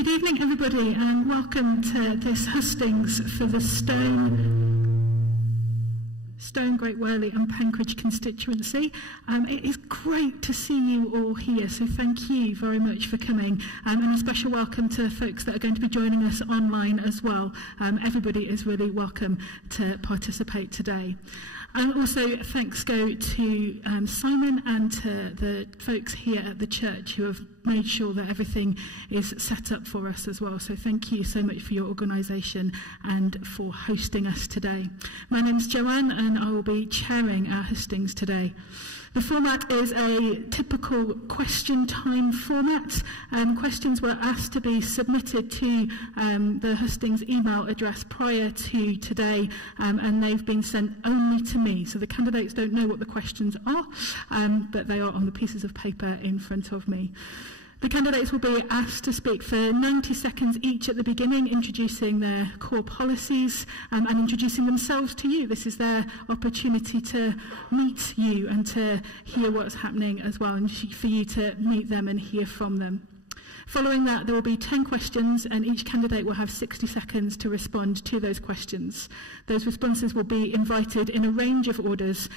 Good evening, everybody, and welcome to this hustings for the Stone, Great Worley and Penkridge constituency. It is great to see you all here, so thank you very much for coming, and a special welcome to folks that are going to be joining us online as well. Everybody is really welcome to participate today. And also thanks go to Simon and to the folks here at the church who have made sure that everything is set up for us as well. So thank you so much for your organisation and for hosting us today. My name's Joanne and I will be chairing our hustings today. The format is a typical question time format. Questions were asked to be submitted to the hustings email address prior to today, and they've been sent only to me. So the candidates don't know what the questions are, but they are on the pieces of paper in front of me. The candidates will be asked to speak for 90 seconds each at the beginning, introducing their core policies and introducing themselves to you. This is their opportunity to meet you and to hear what's happening as well, and for you to meet them and hear from them. Following that, there will be 10 questions, and each candidate will have 60 seconds to respond to those questions. Those responses will be invited in a range of orders,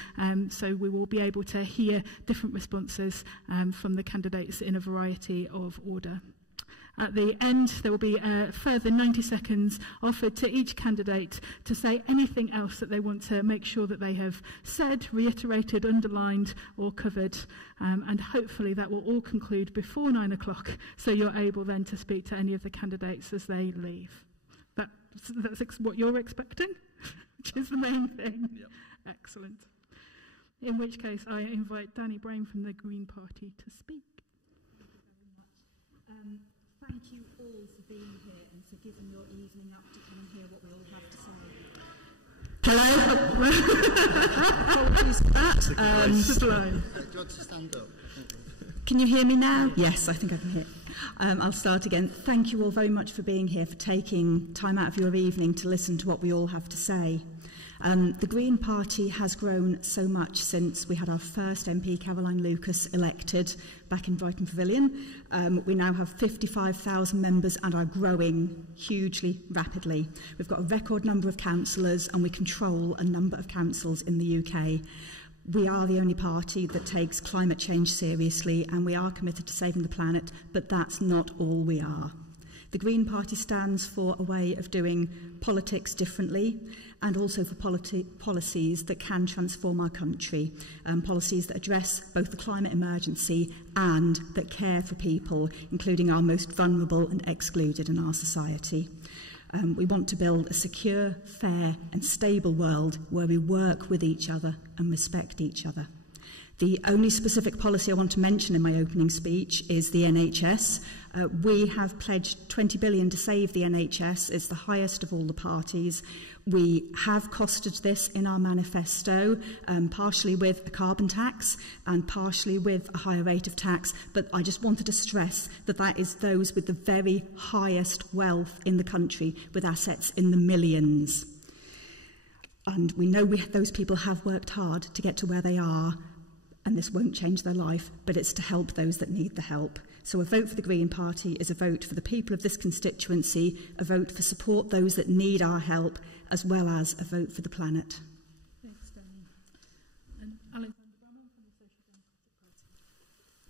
so we will be able to hear different responses from the candidates in a variety of order. At the end, there will be a further 90 seconds offered to each candidate to say anything else that they want to make sure that they have said, reiterated, underlined or covered. And hopefully that will all conclude before 9 o'clock, so you're able then to speak to any of the candidates as they leave. That's what you're expecting, which is the main thing. Yep. Excellent. In which case, I invite Danny Brain from the Green Party to speak. Thank you all for being here and for giving your evening up to come and hear what we all have to say. Hello. Apologies for that. Do you want to stand up? Can you hear me now? Yes, I think I can hear. I'll start again. Thank you all very much for being here, for taking time out of your evening to listen to what we all have to say. The Green Party has grown so much since we had our first MP, Caroline Lucas, elected back in Brighton Pavilion. We now have 55,000 members and are growing hugely rapidly. We've got a record number of councillors and we control a number of councils in the UK. We are the only party that takes climate change seriously, and we are committed to saving the planet, but that's not all we are. The Green Party stands for a way of doing politics differently, and also for policies that can transform our country, policies that address both the climate emergency and that care for people, including our most vulnerable and excluded in our society. We want to build a secure, fair and stable world where we work with each other and respect each other. The only specific policy I want to mention in my opening speech is the NHS. We have pledged 20 billion to save the NHS. It's the highest of all the parties. We have costed this in our manifesto, partially with a carbon tax and partially with a higher rate of tax, but I just wanted to stress that that is those with the very highest wealth in the country, with assets in the millions. And we know those people have worked hard to get to where they are, and this won't change their life, but it's to help those that need the help. So a vote for the Green Party is a vote for the people of this constituency, a vote for support those that need our help, as well as a vote for the planet. Thanks, Danny. And Alexander Bramham from the Social Democratic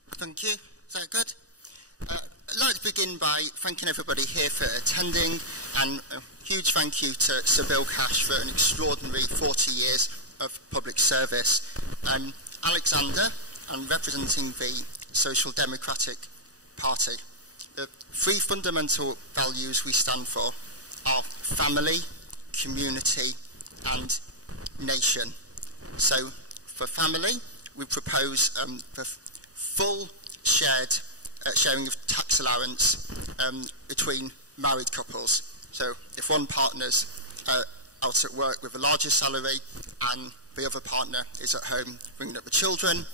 Party. Thank you. Is that good? I'd like to begin by thanking everybody here for attending, and a huge thank you to Sir Bill Cash for an extraordinary 40 years of public service. Alexander, and representing the Social Democratic Party. The three fundamental values we stand for are family, community and nation. So for family, we propose the full sharing of tax allowance between married couples. So if one partner's out at work with a larger salary and the other partner is at home bringing up the children,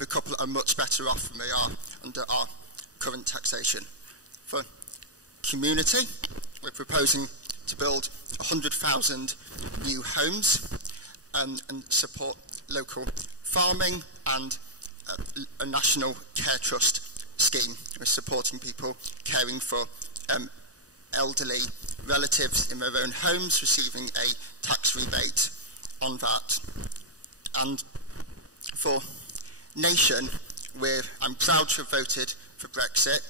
the couple are much better off than they are under our current taxation. For community, we're proposing to build 100,000 new homes and support local farming and a national care trust scheme. We're supporting people caring for elderly relatives in their own homes receiving a tax rebate on that. And for Nation, I'm proud to have voted for Brexit.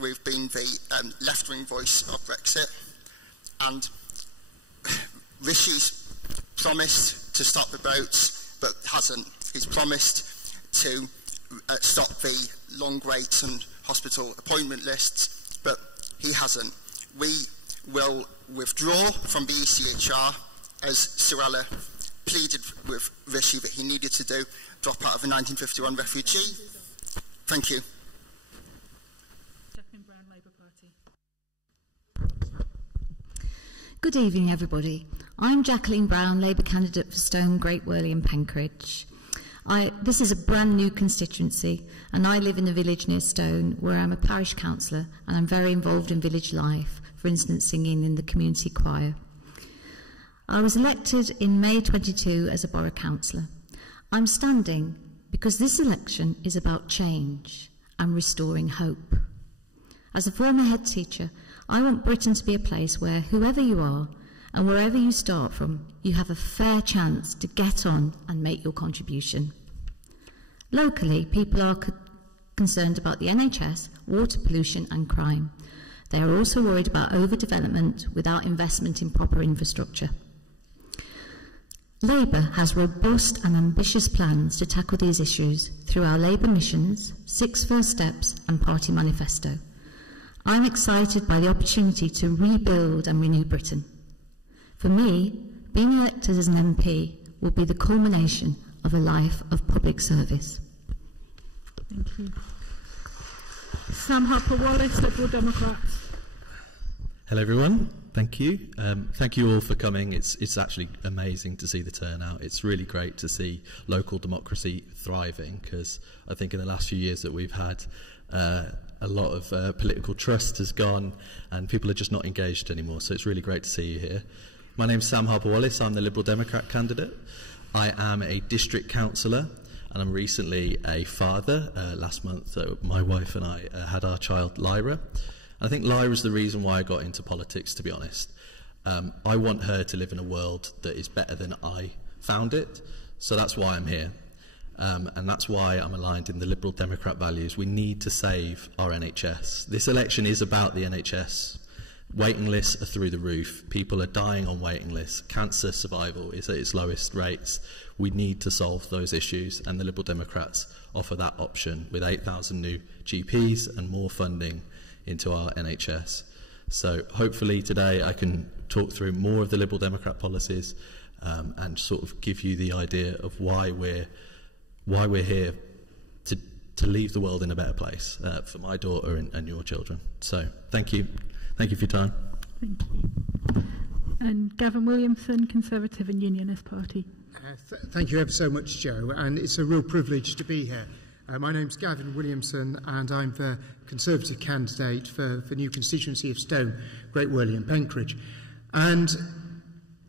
We've been the left-wing voice of Brexit, and Rishi's promised to stop the votes, but hasn't. He's promised to stop the long waits and hospital appointment lists, but he hasn't. We will withdraw from the ECHR, as Suella pleaded with Rishi that he needed to do, drop out of the 1951 refugee. Thank you. Jacqueline Brown, Labour Party. Good evening, everybody. I'm Jacqueline Brown, Labour candidate for Stone, Great Worley and Penkridge. This is a brand new constituency, and I live in a village near Stone where I'm a parish councillor and I'm very involved in village life, for instance singing in the community choir. I was elected in May 22 as a borough councillor. I'm standing because this election is about change and restoring hope. As a former head teacher, I want Britain to be a place where whoever you are and wherever you start from, you have a fair chance to get on and make your contribution. Locally, people are concerned about the NHS, water pollution and crime. They are also worried about overdevelopment without investment in proper infrastructure. Labour has robust and ambitious plans to tackle these issues through our Labour missions, 6 First Steps and Party Manifesto. I'm excited by the opportunity to rebuild and renew Britain. For me, being elected as an MP will be the culmination of a life of public service. Thank you. Sam Harper-Wallace, Liberal Democrats. Hello everyone, thank you. Thank you all for coming. It's actually amazing to see the turnout. It's really great to see local democracy thriving, because I think in the last few years that we've had a lot of political trust has gone and people are just not engaged anymore, so it's really great to see you here. My name's Sam Harper-Wallace, I'm the Liberal Democrat candidate. I am a district councillor and I'm recently a father. Last month my wife and I had our child Lyra. I think Lyra is the reason why I got into politics, to be honest. I want her to live in a world that is better than I found it, so that's why I'm here. And that's why I'm aligned in the Liberal Democrat values. We need to save our NHS. This election is about the NHS. Waiting lists are through the roof. People are dying on waiting lists. Cancer survival is at its lowest rates. We need to solve those issues, and the Liberal Democrats offer that option with 8,000 new GPs and more funding into our NHS. So hopefully today I can talk through more of the Liberal Democrat policies and sort of give you the idea of why we're here to leave the world in a better place for my daughter and your children. So thank you for your time. Thank you. And Gavin Williamson, Conservative and Unionist Party. Thank you ever so much, Joe, and it's a real privilege to be here. My name's Gavin Williamson and I'm the Conservative candidate for the new constituency of Stone, Great Worley and Penkridge. And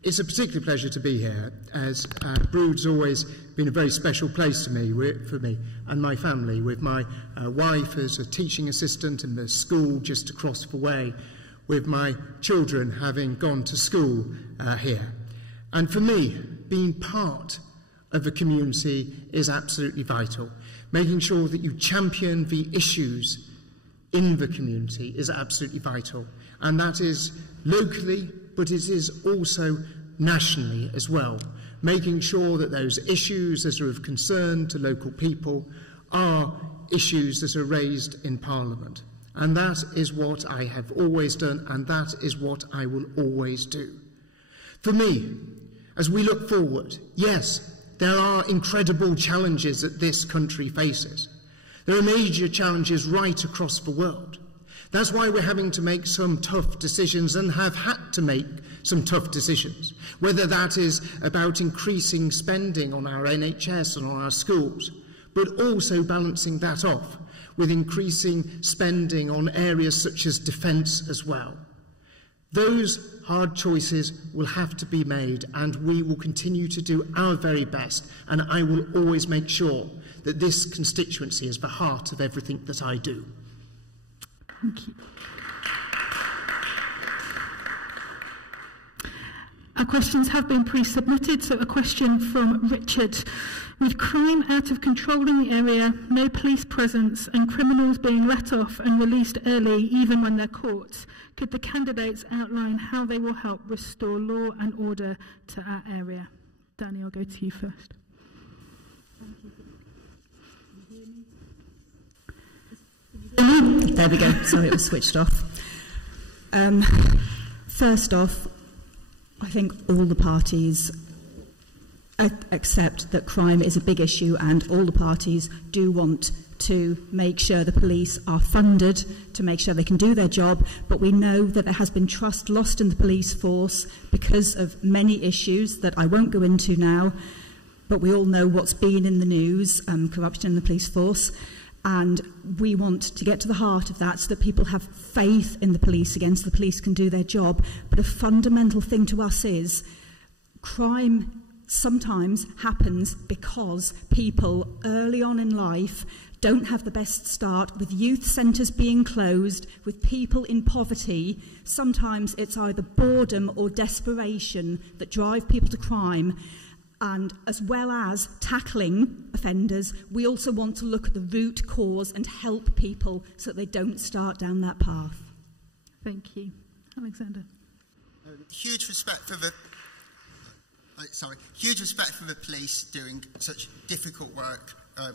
it's a particular pleasure to be here, as Brewood's always been a very special place to me, for me and my family, with my wife as a teaching assistant in the school just across the way, with my children having gone to school here. And for me, being part of the community is absolutely vital. Making sure that you champion the issues in the community is absolutely vital. And that is locally, but it is also nationally as well. Making sure that those issues that are of concern to local people are issues that are raised in Parliament. And that is what I have always done, and that is what I will always do. For me, as we look forward, yes, there are incredible challenges that this country faces. There are major challenges right across the world. That's why we're having to make some tough decisions and have had to make some tough decisions, whether that is about increasing spending on our NHS and on our schools, but also balancing that off with increasing spending on areas such as defence as well. Those hard choices will have to be made, and we will continue to do our very best, and I will always make sure that this constituency is the heart of everything that I do. Thank you. Our questions have been pre-submitted, so a question from Richard. With crime out of control in the area, no police presence and criminals being let off and released early even when they're caught, could the candidates outline how they will help restore law and order to our area? Danny, I'll go to you first. There we go. Sorry, it was switched off. First off, I think all the parties accept that crime is a big issue, and all the parties do want to make sure the police are funded to make sure they can do their job, but we know that there has been trust lost in the police force because of many issues that I won't go into now, but we all know what's been in the news, corruption in the police force, and we want to get to the heart of that so that people have faith in the police again, so the police can do their job. But a fundamental thing to us is crime sometimes happens because people early on in life don't have the best start, with youth centres being closed, with people in poverty. Sometimes it's either boredom or desperation that drive people to crime. And as well as tackling offenders, we also want to look at the root cause and help people so that they don't start down that path. Thank you. Alexander. Huge respect for the police doing such difficult work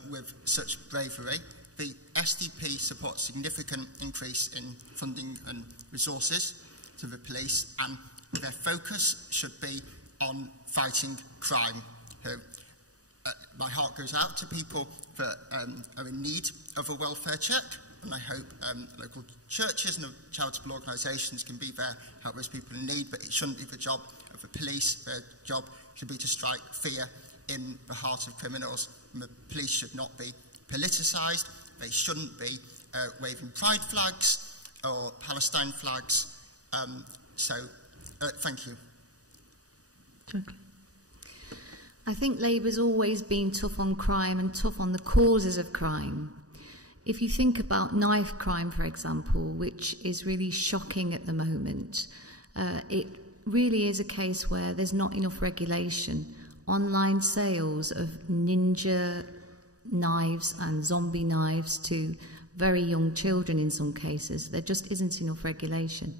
with such bravery. The SDP supports significant increase in funding and resources to the police, and their focus should be on fighting crime. My heart goes out to people that are in need of a welfare check, and I hope local churches and charitable organisations can be there, help those people in need, but it shouldn't be the job of the police. Their job should be to strike fear in the heart of criminals. And the police should not be politicised. They shouldn't be waving pride flags or Palestine flags. Thank you. I think Labour's always been tough on crime and tough on the causes of crime. If you think about knife crime, for example, which is really shocking at the moment, it really is a case where there's not enough regulation. Online sales of ninja knives and zombie knives to very young children in some cases, there just isn't enough regulation.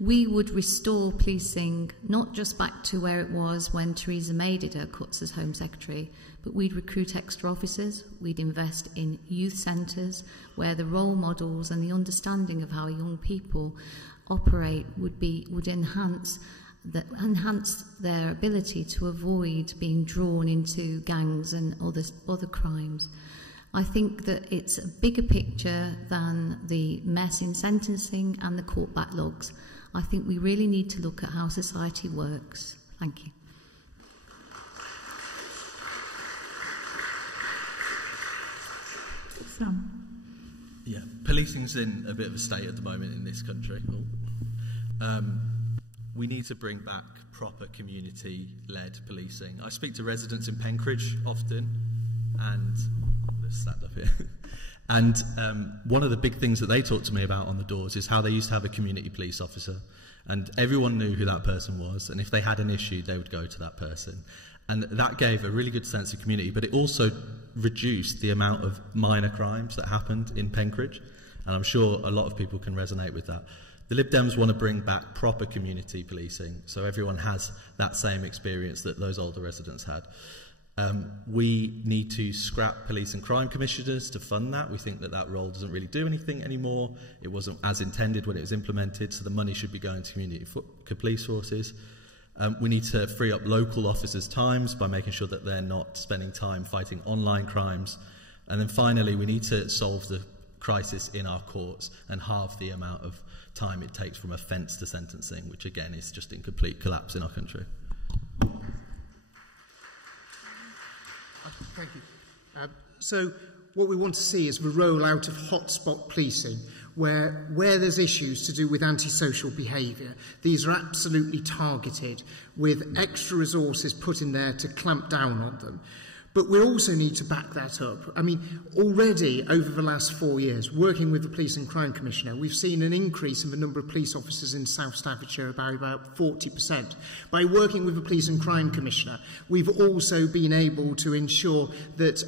We would restore policing not just back to where it was when Theresa May did her cuts as Home Secretary, but we'd recruit extra officers, we'd invest in youth centres where the role models and the understanding of how young people operate would enhance their ability to avoid being drawn into gangs and other crimes. I think that it's a bigger picture than the mess in sentencing and the court backlogs. I think we really need to look at how society works. Thank you. Sam. Yeah, policing's in a bit of a state at the moment in this country. We need to bring back proper community-led policing. I speak to residents in Penkridge often, and let's stand up here. And one of the big things that they talk to me about on the doors is how they used to have a community police officer, and everyone knew who that person was, and if they had an issue, they would go to that person. And that gave a really good sense of community, but it also reduced the amount of minor crimes that happened in Penkridge, and I'm sure a lot of people can resonate with that. The Lib Dems want to bring back proper community policing, so everyone has that same experience that those older residents had. We need to scrap police and crime commissioners to fund that. We think that that role doesn't really do anything anymore. It wasn't as intended when it was implemented, so the money should be going to community police forces. We need to free up local officers' times by making sure that they're not spending time fighting online crimes. And then finally, we need to solve the crisis in our courts and halve the amount of time it takes from offence to sentencing, which again is just in complete collapse in our country. Thank you. So what we want to see is the rollout of hotspot policing, where there's issues to do with antisocial behaviour. These are absolutely targeted, with extra resources put in there to clamp down on them. But we also need to back that up. I mean, already over the last 4 years, working with the Police and Crime Commissioner, we've seen an increase in the number of police officers in South Staffordshire by about 40%. By working with the Police and Crime Commissioner, we've also been able to ensure that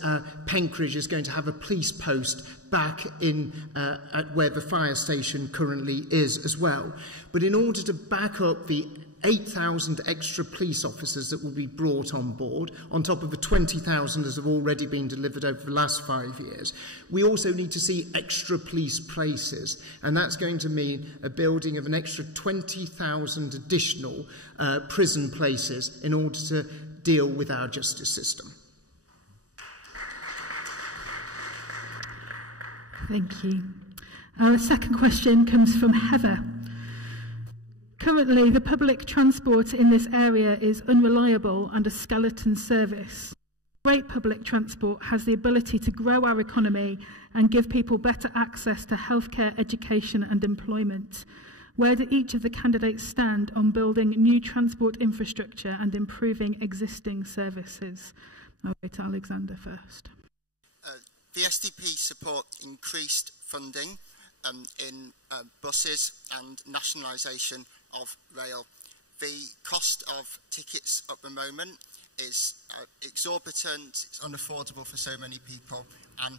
Penkridge is going to have a police post back in at where the fire station currently is as well. But in order to back up the 8,000 extra police officers that will be brought on board, on top of the 20,000 that have already been delivered over the last 5 years, we also need to see extra police places, and that's going to mean a building of an extra 20,000 additional prison places in order to deal with our justice system. Thank you. Our second question comes from Heather. Currently, the public transport in this area is unreliable and a skeleton service. Great public transport has the ability to grow our economy and give people better access to healthcare, education and employment. Where do each of the candidates stand on building new transport infrastructure and improving existing services? I'll go to Alexander first. The SDP support increased funding in buses and nationalisation of rail. The cost of tickets at the moment is exorbitant, it's unaffordable for so many people, and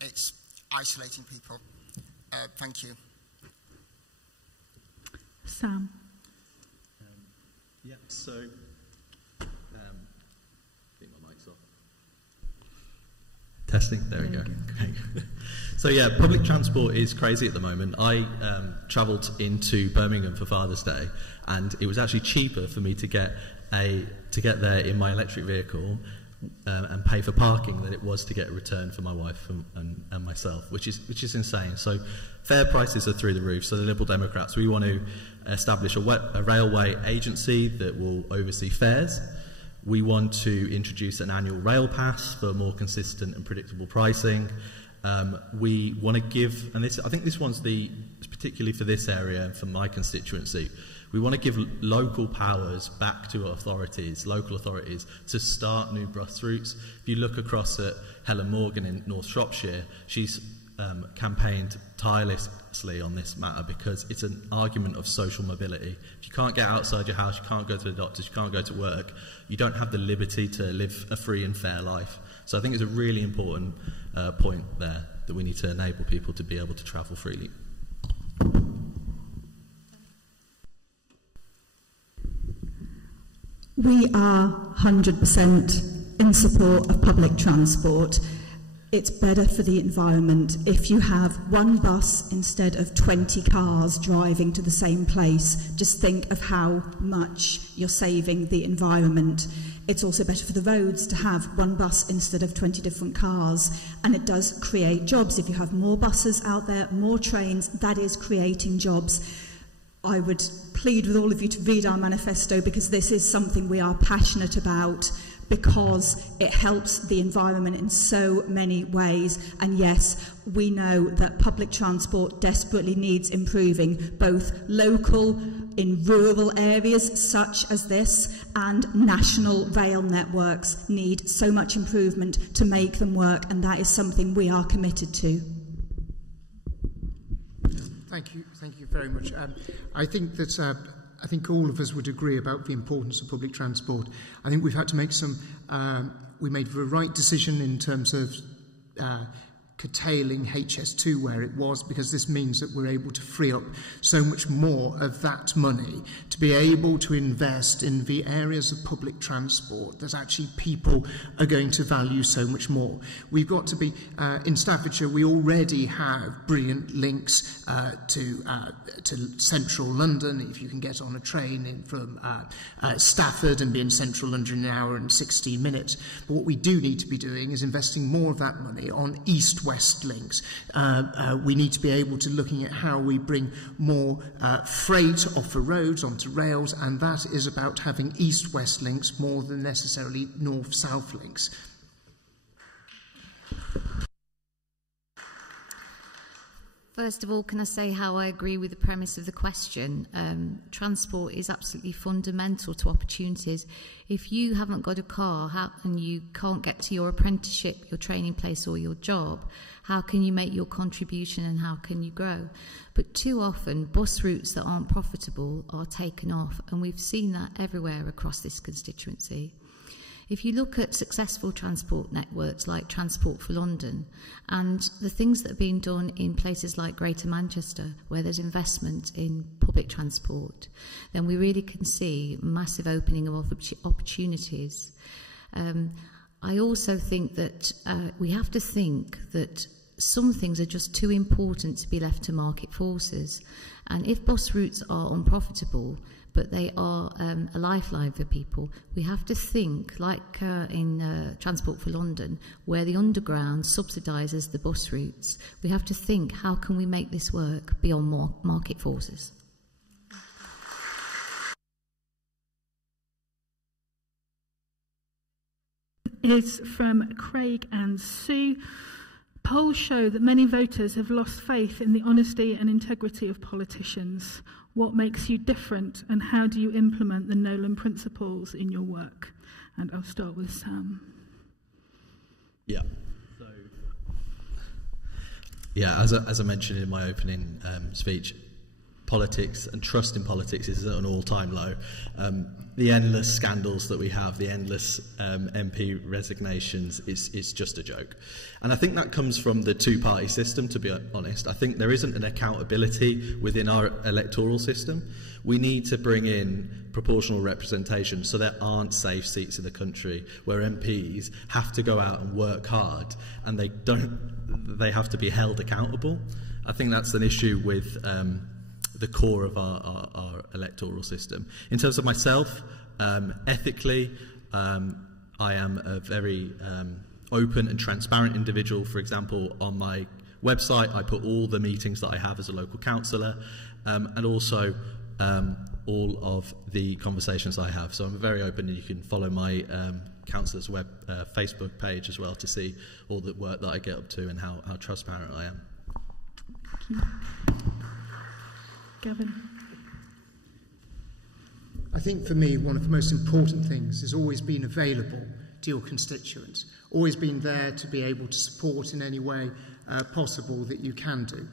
it's isolating people. Thank you. Sam. Yeah, so I think my mic's off. Testing, there we go. So yeah, public transport is crazy at the moment. I travelled into Birmingham for Father's Day, and it was actually cheaper for me to get there in my electric vehicle and pay for parking than it was to get a return for my wife and myself, which is insane. So fare prices are through the roof. So the Liberal Democrats, we want to establish a railway agency that will oversee fares. We want to introduce an annual rail pass for more consistent and predictable pricing. We want to give, and I think this one's particularly for this area and for my constituency, we want to give local powers back to local authorities, to start new bus routes. If you look across at Helen Morgan in North Shropshire, she's campaigned tirelessly on this matter because it's an argument of social mobility. If you can't get outside your house, you can't go to the doctors, you can't go to work, you don't have the liberty to live a free and fair life. So I think it's a really important point there, that we need to enable people to be able to travel freely. We are 100% in support of public transport. It's better for the environment if you have one bus instead of 20 cars driving to the same place. Just think of how much you're saving the environment. It's also better for the roads to have one bus instead of 20 different cars, and it does create jobs. If you have more buses out there, more trains, that is creating jobs. I would plead with all of you to read our manifesto, because this is something we are passionate about, because it helps the environment in so many ways. And yes, we know that public transport desperately needs improving, both local, in rural areas such as this, and national rail networks need so much improvement to make them work, and that is something we are committed to. Thank you very much. I think that I think all of us would agree about the importance of public transport. I think we've had to make we made the right decision in terms of curtailing HS2 where it was, because this means that we're able to free up so much more of that money to be able to invest in the areas of public transport that actually people are going to value so much more. We've got to be, in Staffordshire, we already have brilliant links to central London. If you can get on a train from Stafford and be in central London in an hour and 16 minutes. But what we do need to be doing is investing more of that money on east-west links. We need to be able to looking at how we bring more freight off the roads onto rails, and that is about having east-west links more than necessarily north-south links. First of all, can I say how I agree with the premise of the question? Transport is absolutely fundamental to opportunities. If you haven't got a car and you can't get to your apprenticeship, your training place or your job, how can you make your contribution and how can you grow? But too often, bus routes that aren't profitable are taken off, and we've seen that everywhere across this constituency. If you look at successful transport networks like Transport for London and the things that are being done in places like Greater Manchester, where there's investment in public transport, then we really can see massive opening of opportunities. I also think that we have to think that some things are just too important to be left to market forces. And if bus routes are unprofitable, but they are a lifeline for people, we have to think, like in Transport for London, where the underground subsidises the bus routes, we have to think, how can we make this work beyond market forces? Is from Craig and Sue. Polls show that many voters have lost faith in the honesty and integrity of politicians. What makes you different, and how do you implement the Nolan principles in your work? And I'll start with Sam. Yeah. As I mentioned in my opening speech, politics and trust in politics is at an all-time low. The endless scandals that we have, the endless MP resignations, is just a joke. And I think that comes from the two-party system, to be honest. I think there isn't an accountability within our electoral system. We need to bring in proportional representation so there aren't safe seats in the country where MPs have to go out and work hard and they have to be held accountable. I think that's an issue with the core of our electoral system. In terms of myself, ethically, I am a very open and transparent individual. For example, on my website, I put all the meetings that I have as a local councillor, and also all of the conversations I have. So I'm very open, and you can follow my councillor's Facebook page as well to see all the work that I get up to and how transparent I am. Thank you. Gavin. I think for me, one of the most important things has always been available to your constituents, always been there to be able to support in any way possible that you can do.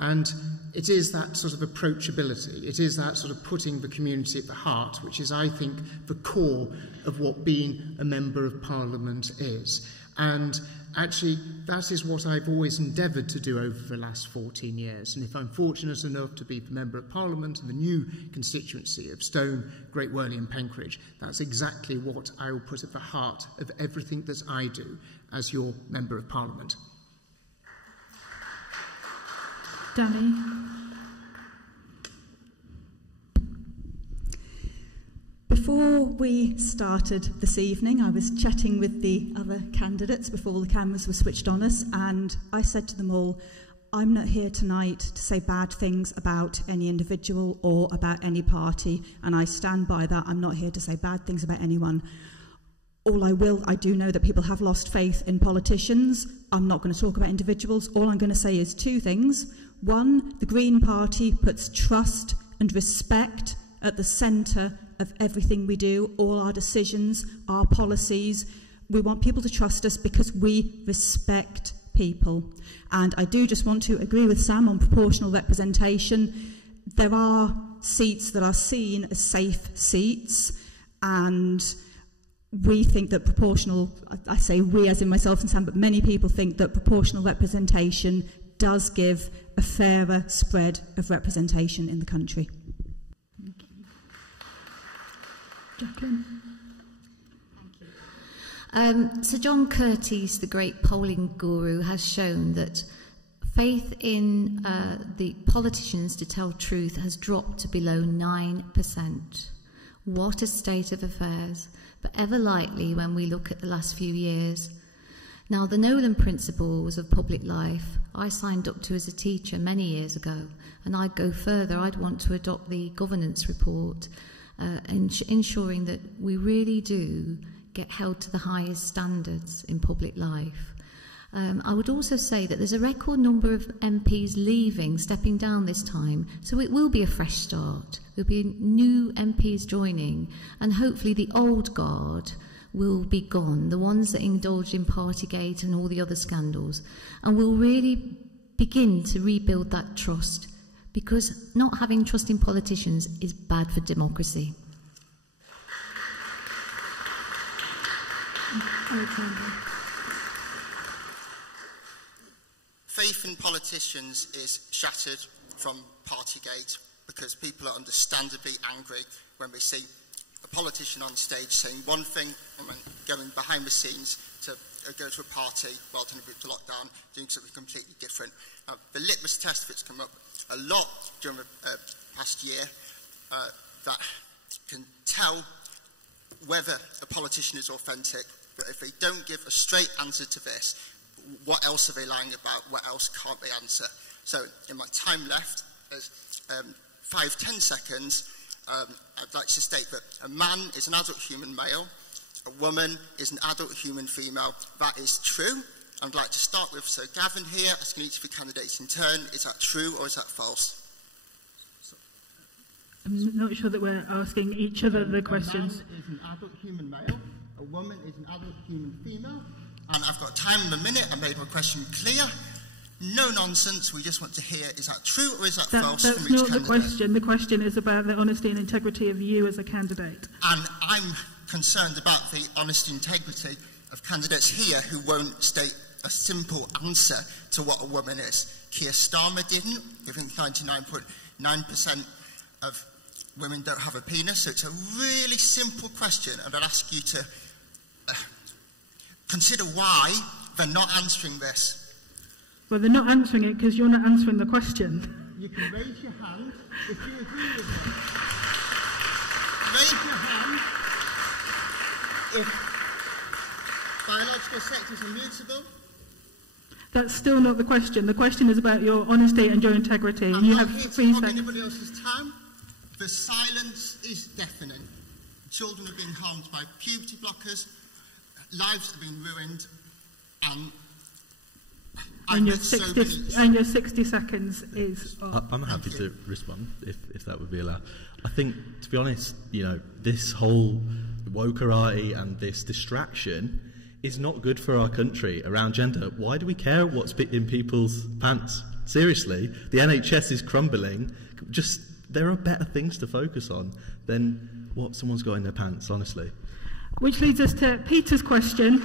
And it is that sort of approachability, it is that sort of putting the community at the heart, which is, I think, the core of what being a Member of Parliament is. And actually, that is what I've always endeavoured to do over the last 14 years. And if I'm fortunate enough to be the Member of Parliament in the new constituency of Stone, Great Worley and Penkridge, that's exactly what I will put at the heart of everything that I do as your Member of Parliament. Danny. Before we started this evening, I was chatting with the other candidates before all the cameras were switched on us, and I said to them all, I'm not here tonight to say bad things about any individual or about any party, and I stand by that. I'm not here to say bad things about anyone. I do know that people have lost faith in politicians. I'm not going to talk about individuals. All I'm going to say is two things. One, the Green Party puts trust and respect at the centre of everything we do, all our decisions, our policies. We want people to trust us because we respect people. And I do just want to agree with Sam on proportional representation. There are seats that are seen as safe seats, and we think that proportional, I say we as in myself and Sam, but many people think that proportional representation does give a fairer spread of representation in the country. Jacqueline. Thank you. Sir John Curtis, the great polling guru, has shown that faith in the politicians to tell truth has dropped to below 9%. What a state of affairs, but ever likely when we look at the last few years. Now, the Nolan principles of public life, I signed up to as a teacher many years ago, and I'd go further. I'd want to adopt the governance report, ensuring that we really do get held to the highest standards in public life. I would also say that there's a record number of MPs leaving, stepping down this time, so it will be a fresh start. There'll be new MPs joining, and hopefully the old guard will be gone, the ones that indulged in Partygate and all the other scandals, and we'll really begin to rebuild that trust, because not having trust in politicians is bad for democracy. Faith in politicians is shattered from Partygate because people are understandably angry when we see a politician on stage saying one thing and then going behind the scenes to go to a party while trying to move to lockdown, doing something completely different. The litmus test that's come up a lot during the past year that can tell whether a politician is authentic, but if they don't give a straight answer to this, what else are they lying about? What else can't they answer? So in my time left, there's 5-10 seconds, I'd like to state that a man is an adult human male, a woman is an adult human female. That is true. I'd like to start with, so Gavin here, asking each of the candidates in turn, is that true or is that false? I'm not sure that we're asking each other the questions. A man is an adult human male, a woman is an adult human female, and I've got time in a minute. I made my question clear. No nonsense. We just want to hear, is that true or is that false from each candidate? That's not the question. The question is about the honesty and integrity of you as a candidate. And I'm concerned about the honesty and integrity of candidates here who won't state a simple answer to what a woman is. Keir Starmer didn't. I think 99.9% of women don't have a penis. So it's a really simple question, and I'd ask you to consider why they're not answering this. Well, they're not answering it because you're not answering the question. You can raise your hand if you agree with it. Raise your hand if biological sex is immutable. That's still not the question. The question is about your honesty and your integrity. And you have 3 seconds. Anybody else's time? The silence is deafening. Children are being harmed by puberty blockers. Lives are being ruined. And your 60 seconds is up. I'm happy to respond if that would be allowed. I think, to be honest, you know, this whole wokerati and this distraction is not good for our country around gender. Why do we care what's in people's pants? Seriously, the NHS is crumbling. Just, there are better things to focus on than what someone's got in their pants, honestly. Which leads us to Peter's question.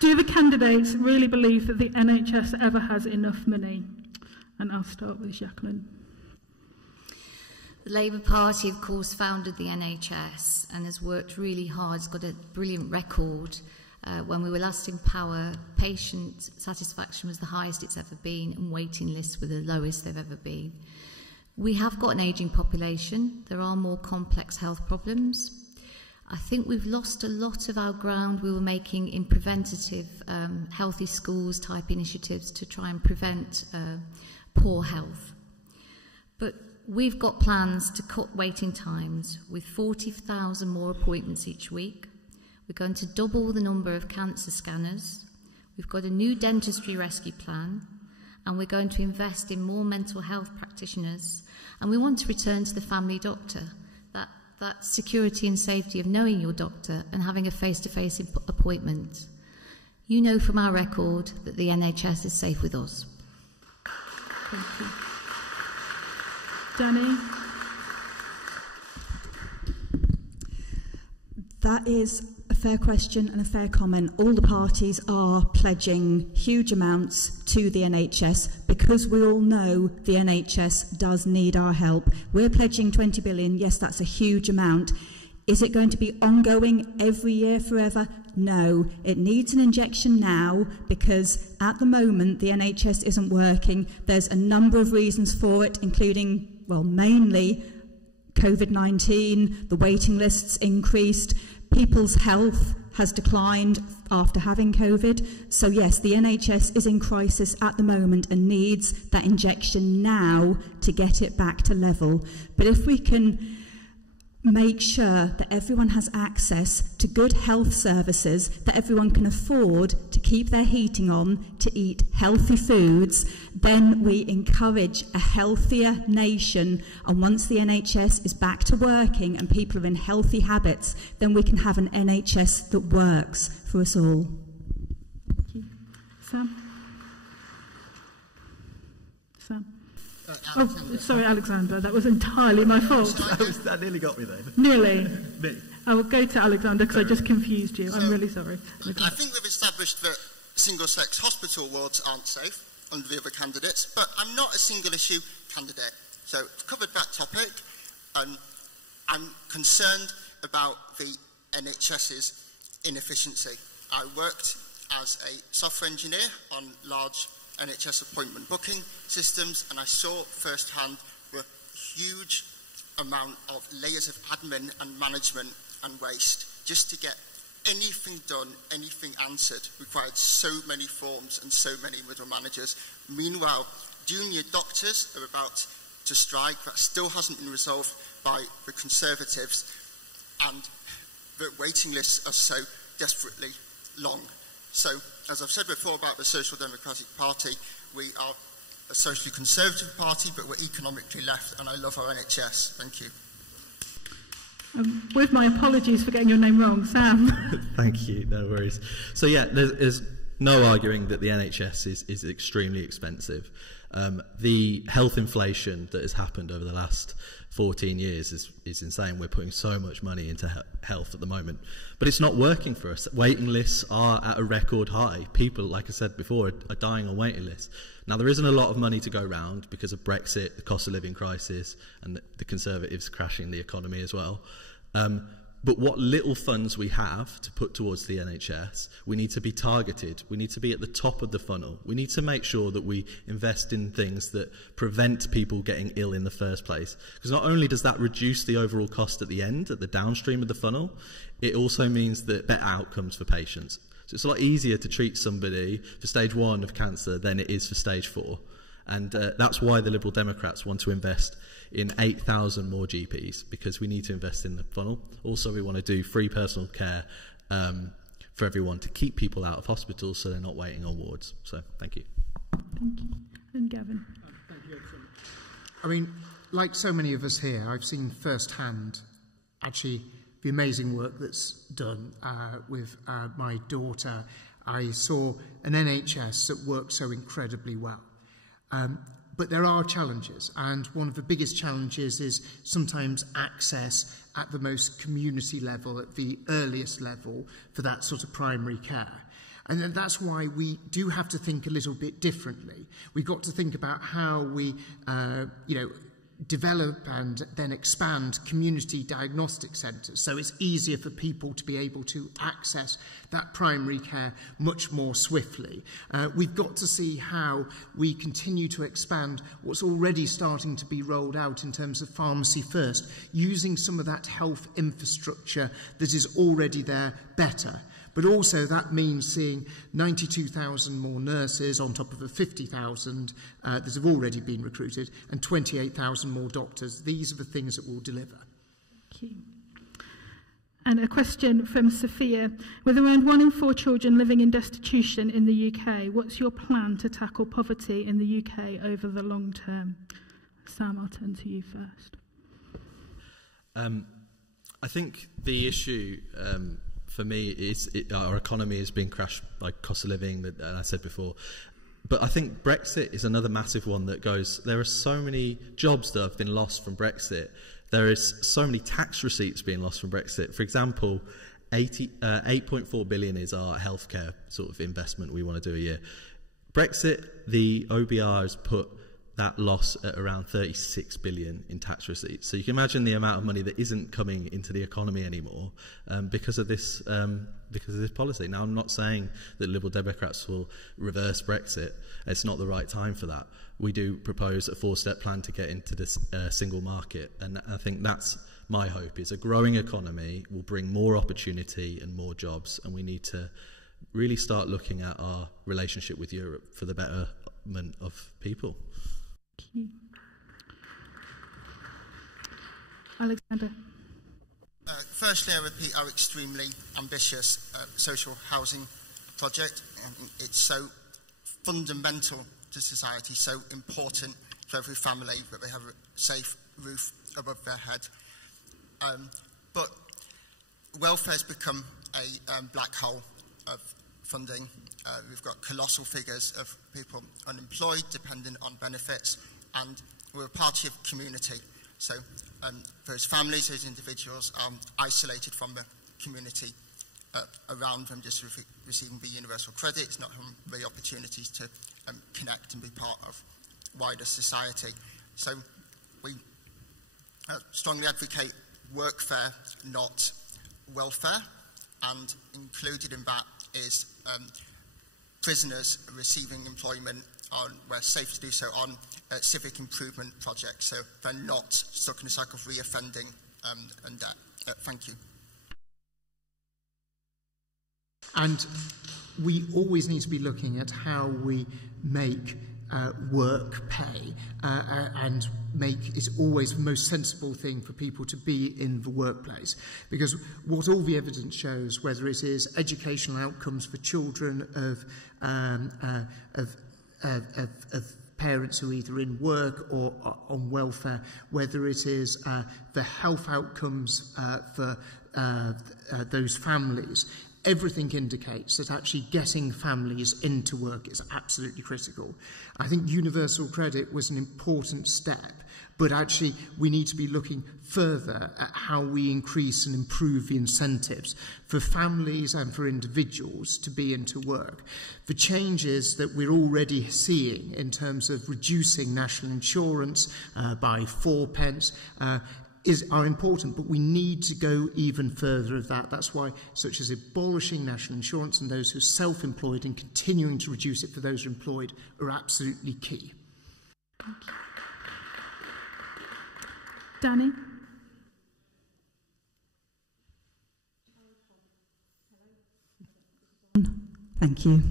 Do the candidates really believe that the NHS ever has enough money? And I'll start with Jacqueline. The Labour Party, of course, founded the NHS and has worked really hard. It's got a brilliant record. When we were last in power, patient satisfaction was the highest it's ever been, and waiting lists were the lowest they've ever been. We have got an ageing population. There are more complex health problems. I think we've lost a lot of our ground we were making in preventative healthy schools type initiatives to try and prevent poor health. But we've got plans to cut waiting times with 40,000 more appointments each week. We're going to double the number of cancer scanners. We've got a new dentistry rescue plan, and we're going to invest in more mental health practitioners, and we want to return to the family doctor, that security and safety of knowing your doctor and having a face-to-face appointment. You know from our record that the NHS is safe with us. Thank you. Danny? That is a fair question and a fair comment. All the parties are pledging huge amounts to the NHS because we all know the NHS does need our help. We're pledging 20 billion. Yes, that's a huge amount. Is it going to be ongoing every year forever? No. It needs an injection now because at the moment the NHS isn't working. There's a number of reasons for it, including, well, mainly COVID-19, the waiting lists increased, people's health has declined after having COVID. So yes, the NHS is in crisis at the moment and needs that injection now to get it back to level. But if we can make sure that everyone has access to good health services, that everyone can afford to keep their heating on, to eat healthy foods, then we encourage a healthier nation. And once the NHS is back to working and people are in healthy habits, then we can have an NHS that works for us all. Thank you. Sam? Oh, sorry, Alexander. That was entirely my fault. That nearly got me then. Nearly. Me. I will go to Alexander because I just confused you. I'm really sorry. I think we've established that single-sex hospital wards aren't safe under the other candidates, but I'm not a single-issue candidate. So I've covered that topic, and I'm concerned about the NHS's inefficiency. I worked as a software engineer on large NHS appointment booking systems, and I saw firsthand the huge amount of layers of admin and management and waste just to get anything done, anything answered, required so many forms and so many middle managers. Meanwhile, junior doctors are about to strike. That still hasn't been resolved by the Conservatives, and the waiting lists are so desperately long. So, as I've said before about the Social Democratic Party, we are a socially conservative party, but we're economically left, and I love our NHS. Thank you. With my apologies for getting your name wrong, Sam. Thank you, no worries. So yeah, there's no arguing that the NHS is extremely expensive. The health inflation that has happened over the last 14 years is insane. We're putting so much money into health at the moment, but it's not working for us. Waiting lists are at a record high. People, like I said before, are dying on waiting lists. Now, there isn't a lot of money to go around because of Brexit, the cost of living crisis, and the Conservatives crashing the economy as well. But what little funds we have to put towards the NHS, we need to be targeted. We need to be at the top of the funnel. We need to make sure that we invest in things that prevent people getting ill in the first place. Because not only does that reduce the overall cost at the end, at the downstream of the funnel, it also means that better outcomes for patients. So it's a lot easier to treat somebody for stage 1 of cancer than it is for stage 4. And that's why the Liberal Democrats want to invest in 8,000 more GPs, because we need to invest in the funnel. Also, we want to do free personal care for everyone to keep people out of hospitals so they're not waiting on wards. So, thank you. Thank you. And Gavin. Thank you so much. I mean, like so many of us here, I've seen firsthand actually the amazing work that's done with my daughter. I saw an NHS that worked so incredibly well. But there are challenges, and one of the biggest challenges is sometimes access at the most community level, at the earliest level for that sort of primary care. And then that's why we do have to think a little bit differently. We've got to think about how we, develop and then expand community diagnostic centres so it's easier for people to be able to access that primary care much more swiftly. We've got to see how we continue to expand what's already starting to be rolled out in terms of pharmacy first, using some of that health infrastructure that is already there better. But also that means seeing 92,000 more nurses on top of the 50,000 that have already been recruited, and 28,000 more doctors. These are the things that will deliver. Thank you. And a question from Sophia. With around 1 in 4 children living in destitution in the UK, what's your plan to tackle poverty in the UK over the long term? Sam, I'll turn to you first. I think the issue for me is our economy is being crashed by cost of living, that I said before. But I think Brexit is another massive one that goes, there are so many jobs that have been lost from Brexit. There is so many tax receipts being lost from Brexit. For example, 8.4 billion is our healthcare sort of investment we want to do a year. Brexit, the OBR has put that loss at around 36 billion in tax receipts. So you can imagine the amount of money that isn't coming into the economy anymore because of this policy. Now, I'm not saying that Liberal Democrats will reverse Brexit. It's not the right time for that. We do propose a 4-step plan to get into this single market, and I think that's my hope, is a growing economy will bring more opportunity and more jobs, and we need to really start looking at our relationship with Europe for the betterment of people. Thank you. Alexander. firstly, I repeat our extremely ambitious social housing project. And it's so fundamental to society, so important for every family that they have a safe roof above their head. But welfare has become a black hole of funding. We've got colossal figures of people unemployed, dependent on benefits, and we're a party of community. So those families, those individuals are isolated from the community around them, just receiving the universal credit. It's not having the opportunities to connect and be part of wider society. So we strongly advocate workfare, not welfare, and included in that is prisoners receiving employment where safe to do so on civic improvement projects, so they're not stuck in a cycle of reoffending and debt. Thank you. And we always need to be looking at how we make work pay and make it always the most sensible thing for people to be in the workplace, because what all the evidence shows, whether it is educational outcomes for children of parents who are either in work or on welfare, whether it is the health outcomes for those families, everything indicates that actually getting families into work is absolutely critical. I think universal credit was an important step, but actually we need to be looking further at how we increase and improve the incentives for families and for individuals to be into work. The changes that we're already seeing in terms of reducing national insurance by 4p are important, but we need to go even further of that. That's why such as abolishing national insurance and those who are self-employed and continuing to reduce it for those who are employed are absolutely key. Thank you. Danny? Thank you.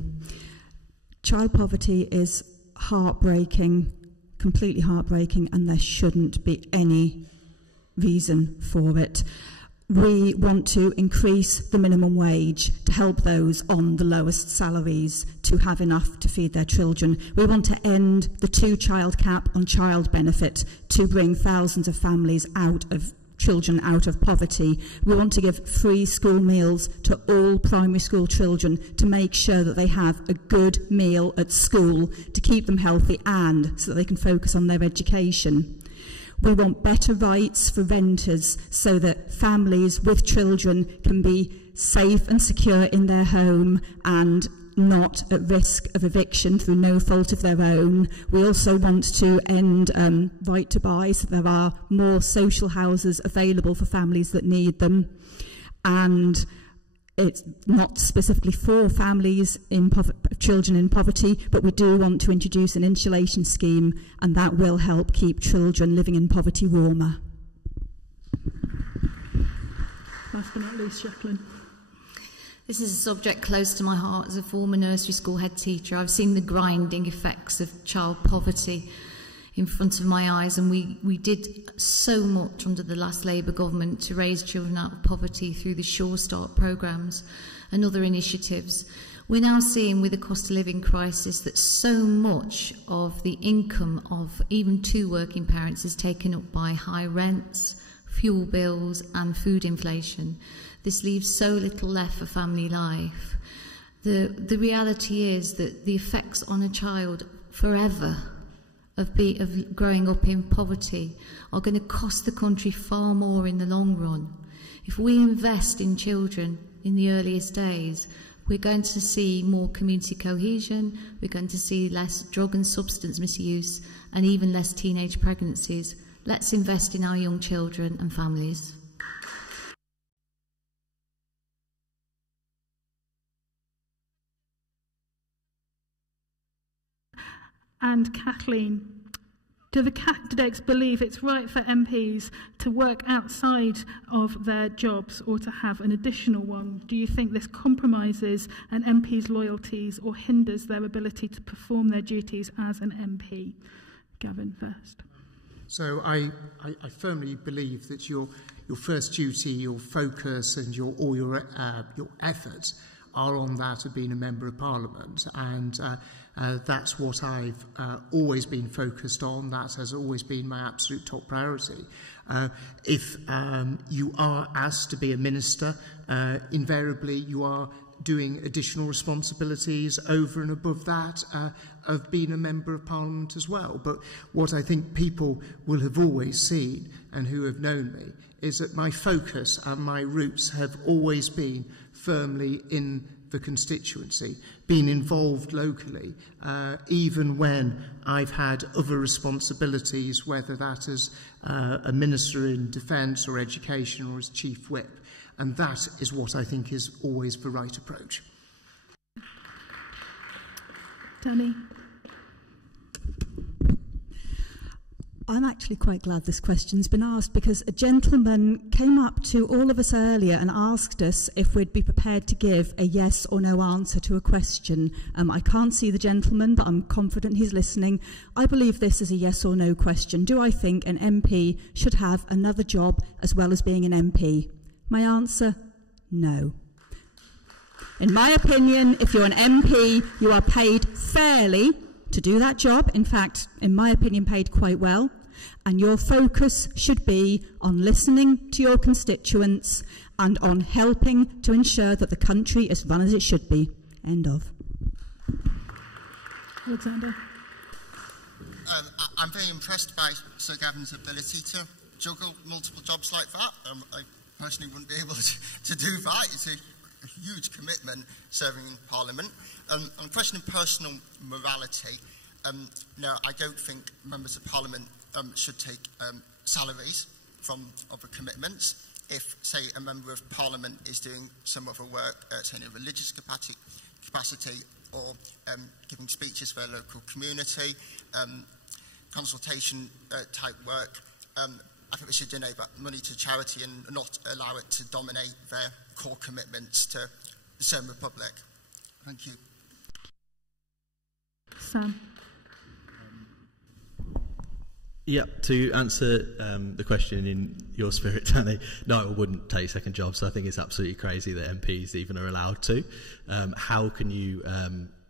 Child poverty is heartbreaking, completely heartbreaking, and there shouldn't be any reason for it. We want to increase the minimum wage to help those on the lowest salaries to have enough to feed their children. We want to end the 2-child cap on child benefit to bring thousands of families children out of poverty. We want to give free school meals to all primary school children to make sure that they have a good meal at school to keep them healthy and so that they can focus on their education. We want better rights for renters so that families with children can be safe and secure in their home and not at risk of eviction through no fault of their own. We also want to end right to buy so there are more social houses available for families that need them. And it's not specifically for families children in poverty, but we do want to introduce an insulation scheme, and that will help keep children living in poverty warmer. Last but not least, Jacqueline. This is a subject close to my heart. As a former nursery school head teacher, I've seen the grinding effects of child poverty in front of my eyes, and we did so much under the last Labour government to raise children out of poverty through the Sure Start programmes and other initiatives. We're now seeing with the cost of living crisis that so much of the income of even 2 working parents is taken up by high rents, fuel bills and food inflation. This leaves so little left for family life. The reality is that the effects on a child forever of growing up in poverty are going to cost the country far more in the long run. If we invest in children in the earliest days, we're going to see more community cohesion, we're going to see less drug and substance misuse, and even less teenage pregnancies. Let's invest in our young children and families. And Kathleen, do the candidates believe it's right for MPs to work outside of their jobs or to have an additional one? Do you think this compromises an MP's loyalties or hinders their ability to perform their duties as an MP? Gavin first. So I firmly believe that your first duty, your focus, and all your efforts are on that of being a Member of Parliament. And that's what I've always been focused on. That has always been my absolute top priority. If you are asked to be a minister, invariably you are doing additional responsibilities over and above that of being a Member of Parliament as well. But what I think people will have always seen, and who have known me, is that my focus and my roots have always been firmly in the constituency, being involved locally, even when I've had other responsibilities, whether that as a Minister in Defence or Education or as Chief Whip. And that is what I think is always the right approach. Danny? I'm actually quite glad this question's been asked, because a gentleman came up to all of us earlier and asked us if we'd be prepared to give a yes or no answer to a question. I can't see the gentleman, but I'm confident he's listening. I believe this is a yes or no question. Do I think an MP should have another job as well as being an MP? My answer, no. In my opinion, if you're an MP, you are paid fairly to do that job. In fact, in my opinion, paid quite well. And your focus should be on listening to your constituents and on helping to ensure that the country is run as it should be. End of. Alexander? I'm very impressed by Sir Gavin's ability to juggle multiple jobs like that. I personally wouldn't be able to do that. It's a huge commitment serving in Parliament. On the question of personal morality, no, I don't think members of Parliament should take salaries from other commitments. If, say, a Member of Parliament is doing some other work, say in a religious capacity or giving speeches for a local community, consultation type work, I think we should donate that money to charity and not allow it to dominate their core commitments to serve the public. Thank you. Sam? Yeah, to answer the question in your spirit, Danny, no, I wouldn't take second jobs. I think it's absolutely crazy that MPs even are allowed to. How can you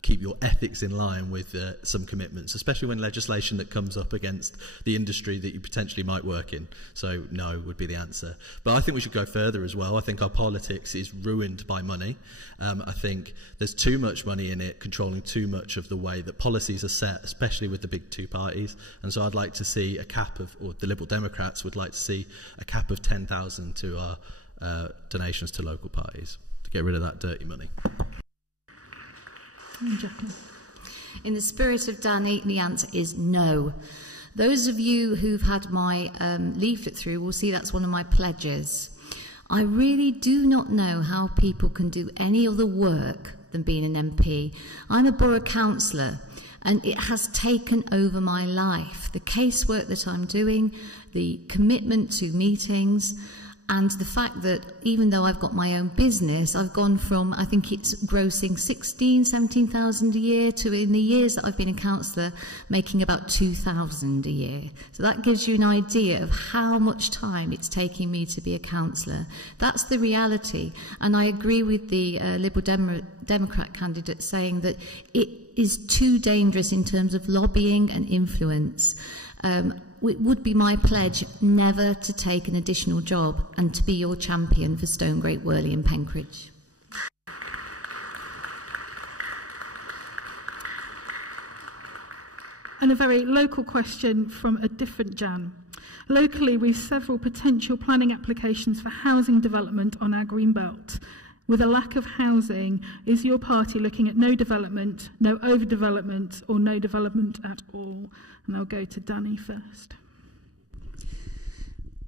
keep your ethics in line with some commitments, especially when legislation that comes up against the industry that you potentially might work in? So no would be the answer. But I think we should go further as well. I think our politics is ruined by money. I think there's too much money in it, controlling too much of the way that policies are set, especially with the big two parties. And so I'd like to see a cap of, or the Liberal Democrats would like to see a cap of 10,000 to our donations to local parties to get rid of that dirty money. In the spirit of Danny, the answer is no. Those of you who've had my leaflet through will see that's one of my pledges. I really do not know how people can do any other work than being an MP. I'm a borough councillor and it has taken over my life. The casework that I'm doing, the commitment to meetings, and the fact that even though I've got my own business, I've gone from, I think it's grossing 17,000 a year to, in the years that I've been a councillor, making about 2,000 a year. So that gives you an idea of how much time it's taking me to be a councillor. That's the reality. And I agree with the Liberal Democrat candidate saying that it is too dangerous in terms of lobbying and influence. It would be my pledge never to take an additional job and to be your champion for Stone, Great Worley and Penkridge. And a very local question from a different Jan. Locally, we have several potential planning applications for housing development on our green belt. With a lack of housing, is your party looking at no development, no overdevelopment, or no development at all? And I'll go to Danny first.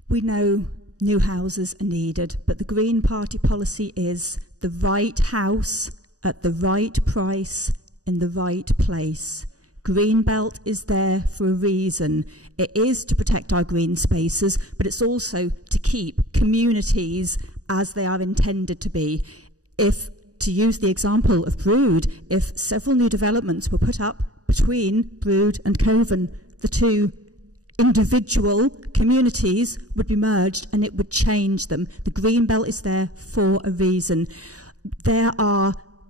We know new houses are needed, but the Green Party policy is the right house at the right price in the right place. Greenbelt is there for a reason. It is to protect our green spaces, but it's also to keep communities as they are intended to be. If, to use the example of Brewood, if several new developments were put up between Brewood and Coven, the two individual communities would be merged and it would change them. The green belt is there for a reason.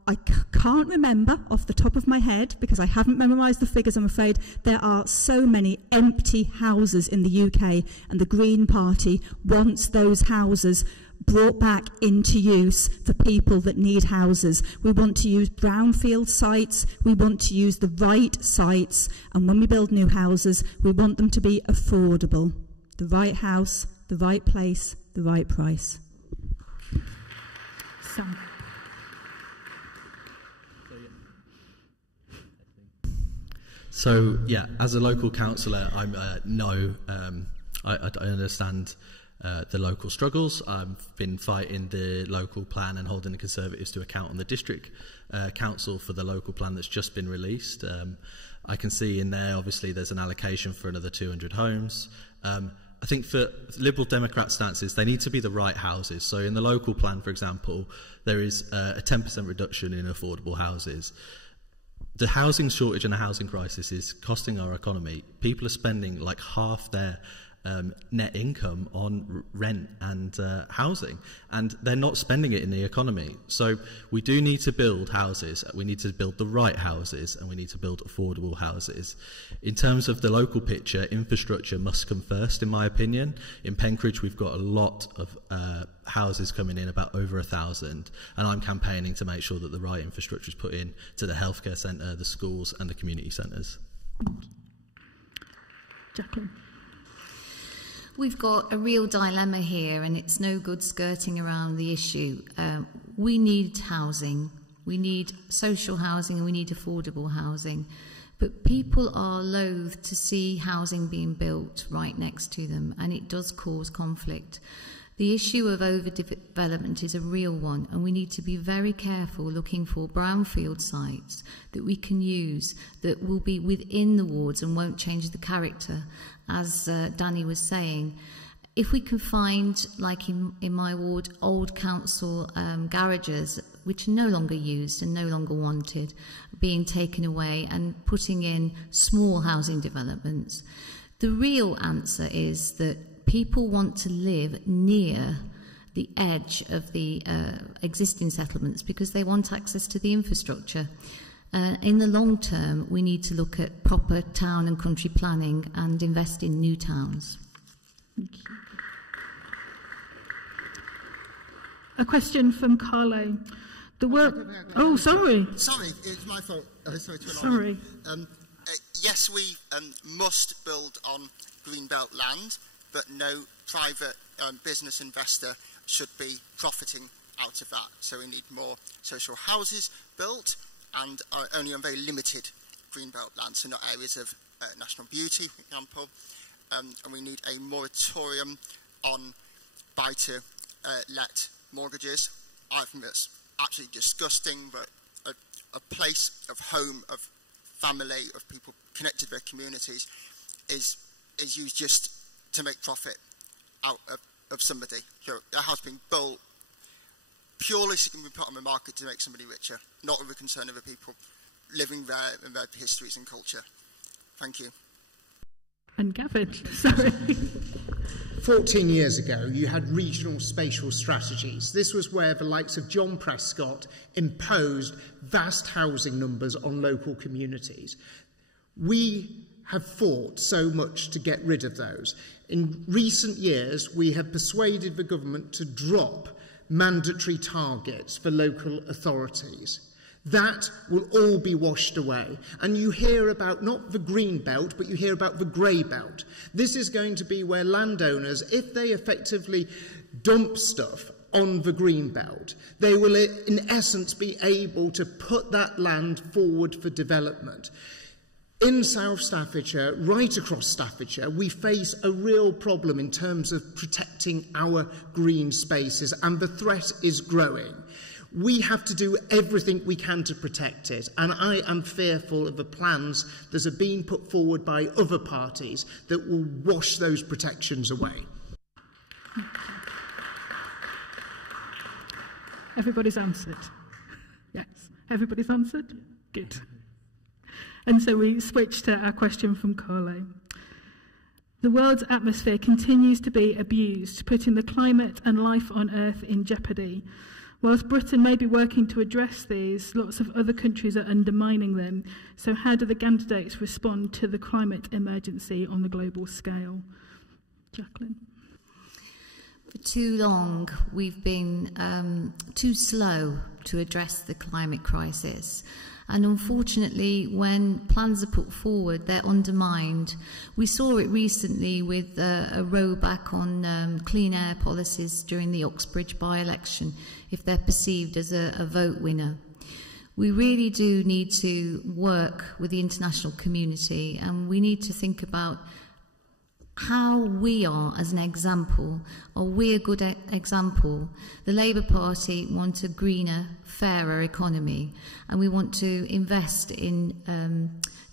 I can't remember off the top of my head, because I haven't memorised the figures, I'm afraid. There are so many empty houses in the UK, and the Green Party wants those houses brought back into use for people that need houses. We want to use brownfield sites, we want to use the right sites, and when we build new houses, we want them to be affordable. The right house, the right place, the right price. Sam. So, yeah, as a local councillor, I understand the local struggles. I've been fighting the local plan and holding the Conservatives to account on the district council for the local plan that's just been released. I can see in there, obviously, there's an allocation for another 200 homes. I think for Liberal Democrat stances, they need to be the right houses. So in the local plan, for example, there is a 10% reduction in affordable houses. The housing shortage and the housing crisis is costing our economy. People are spending like half their net income on rent and housing, and they're not spending it in the economy. So we do need to build houses. We need to build the right houses, and we need to build affordable houses. In terms of the local picture, infrastructure must come first, in my opinion. In Penkridge, we've got a lot of houses coming in, about over 1,000, and I'm campaigning to make sure that the right infrastructure is put in to the healthcare centre, the schools and the community centres. Jacqueline. We've got a real dilemma here, and it's no good skirting around the issue. We need housing, we need social housing, and we need affordable housing. But people are loath to see housing being built right next to them, and it does cause conflict. The issue of overdevelopment is a real one, and we need to be very careful looking for brownfield sites that we can use that will be within the wards and won't change the character, as Danny was saying. If we can find, like in my ward, old council garages which are no longer used and no longer wanted, being taken away and putting in small housing developments. The real answer is that people want to live near the edge of the existing settlements because they want access to the infrastructure. In the long term, we need to look at proper town and country planning and invest in new towns. Thank you. A question from Carlo. Oh, sorry. Sorry, it's my fault. Sorry. Yes, we must build on greenbelt land, but no private business investor should be profiting out of that. So we need more social houses built, and only on very limited greenbelt land, so not areas of national beauty, for example. And we need a moratorium on buy-to-let mortgages. I think that's absolutely disgusting, but a place of home, of family, of people connected to their communities is used just to make profit out of somebody. So a house being built purely so it can be put on the market to make somebody richer, not with a concern of the people living there and their histories and culture. Thank you. And Gavin, sorry. 14 years ago, you had regional spatial strategies. This was where the likes of John Prescott imposed vast housing numbers on local communities. We have fought so much to get rid of those. In recent years, we have persuaded the government to drop mandatory targets for local authorities. That will all be washed away. And you hear about not the green belt, but you hear about the grey belt. This is going to be where landowners, if they effectively dump stuff on the green belt, they will in essence be able to put that land forward for development. In South Staffordshire, right across Staffordshire, we face a real problem in terms of protecting our green spaces, and the threat is growing. We have to do everything we can to protect it, and I am fearful of the plans that are being put forward by other parties that will wash those protections away. Everybody's answered. Yes, everybody's answered? Good. And so we switch to our question from Carlo. The world's atmosphere continues to be abused, putting the climate and life on Earth in jeopardy. Whilst Britain may be working to address these, lots of other countries are undermining them. So how do the candidates respond to the climate emergency on the global scale? Jacqueline. For too long, we've been too slow to address the climate crisis. And unfortunately, when plans are put forward, they're undermined. We saw it recently with a rollback on clean air policies during the Uxbridge by-election, if they're perceived as a vote winner. We really do need to work with the international community, and we need to think about how we are as an example. Are we a good example? The Labour Party want a greener, fairer economy, and we want to invest in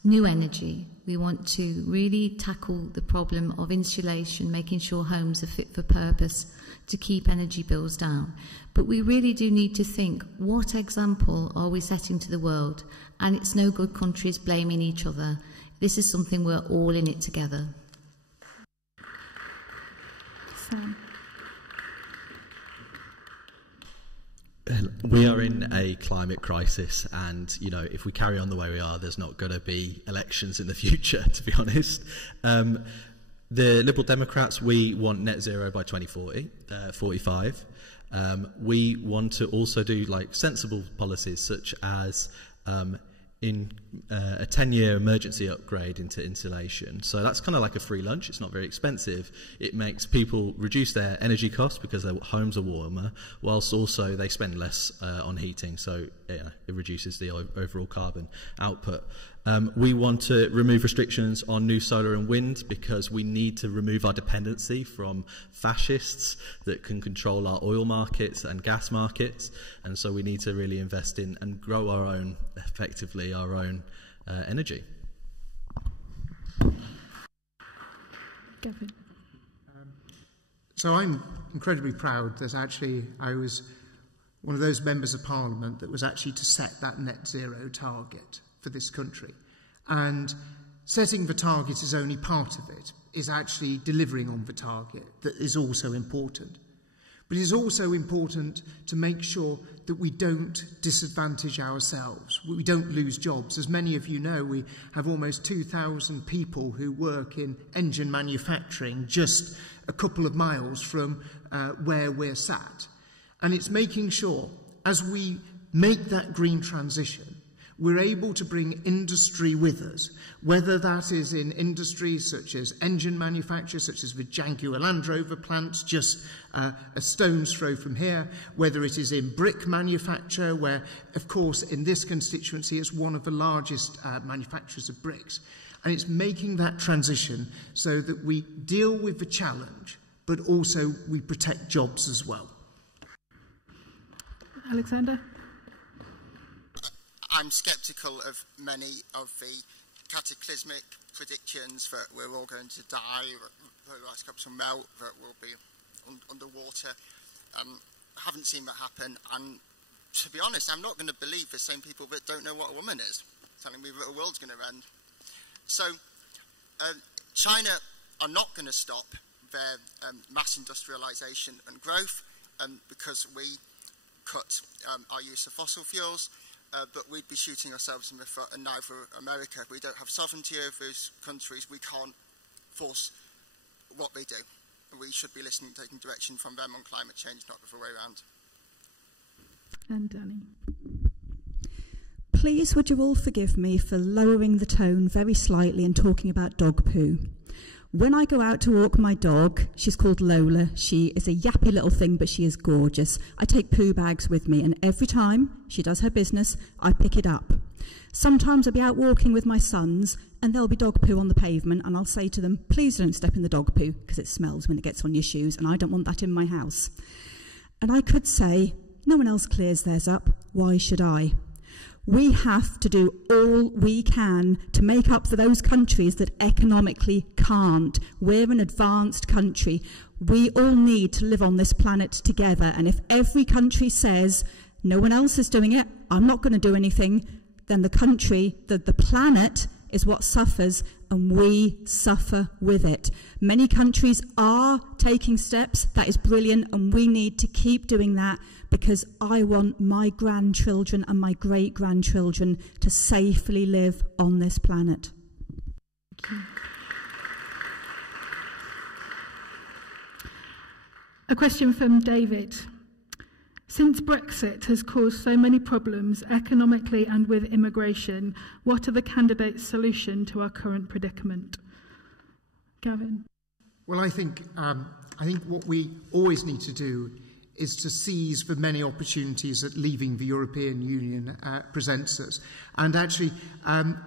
new energy. We want to really tackle the problem of insulation, making sure homes are fit for purpose to keep energy bills down. But we really do need to think, what example are we setting to the world? And it's no good countries blaming each other. This is something we're all in it together. Sam. We are in a climate crisis, and if we carry on the way we are, there's not going to be elections in the future, to be honest. The Liberal Democrats, we want net zero by 2045. We want to also do sensible policies, such as in a 10-year emergency upgrade into insulation. So that's kind of like a free lunch. It's not very expensive. It makes people reduce their energy costs because their homes are warmer, whilst also they spend less on heating, so it reduces the overall carbon output. We want to remove restrictions on new solar and wind because we need to remove our dependency from fascists that can control our oil markets and gas markets, and so we need to really invest in and grow our own, effectively, our own energy. Gavin. So I'm incredibly proud that actually I was one of those members of Parliament that was actually to set that net zero target for this country. And setting the target is only part of it, is actually delivering on the target that is also important. But it is also important to make sure that we don't disadvantage ourselves, we don't lose jobs. As many of you know, we have almost 2,000 people who work in engine manufacturing just a couple of miles from where we're sat. And it's making sure, as we make that green transition, we're able to bring industry with us, whether that is in industries such as engine manufacture, such as the Jaguar Land Rover plants just a stone's throw from here, whether it is in brick manufacture, where, of course, in this constituency is one of the largest manufacturers of bricks. And it's making that transition so that we deal with the challenge, but also we protect jobs as well. Alexander? I'm sceptical of many of the cataclysmic predictions that we're all going to die, that the ice caps will melt, that we'll be underwater. I haven't seen that happen, and to be honest, I'm not going to believe the same people that don't know what a woman is, telling me that the world's going to end. So China are not going to stop their mass industrialisation and growth because we cut our use of fossil fuels. But we'd be shooting ourselves in the foot, and neither America. We don't have sovereignty over those countries. We can't force what they do. We should be listening, taking direction from them on climate change, not the other way around. And Danny. Please would you all forgive me for lowering the tone very slightly and talking about dog poo. When I go out to walk my dog, she's called Lola. She is a yappy little thing, but she is gorgeous. I take poo bags with me, and every time she does her business, I pick it up. Sometimes I'll be out walking with my sons, and there'll be dog poo on the pavement, and I'll say to them, please don't step in the dog poo, because it smells when it gets on your shoes, and I don't want that in my house. And I could say, no one else clears theirs up, why should I? We have to do all we can to make up for those countries that economically can't. We're an advanced country. We all need to live on this planet together. And if every country says, no one else is doing it, I'm not going to do anything, then the country, the planet is what suffers, and we suffer with it. Many countries are taking steps. That is brilliant, and we need to keep doing that, because I want my grandchildren and my great-grandchildren to safely live on this planet. A question from David. Since Brexit has caused so many problems economically and with immigration, what are the candidates' solution to our current predicament? Gavin? Well, I think what we always need to do is to seize the many opportunities that leaving the European Union presents us. And actually,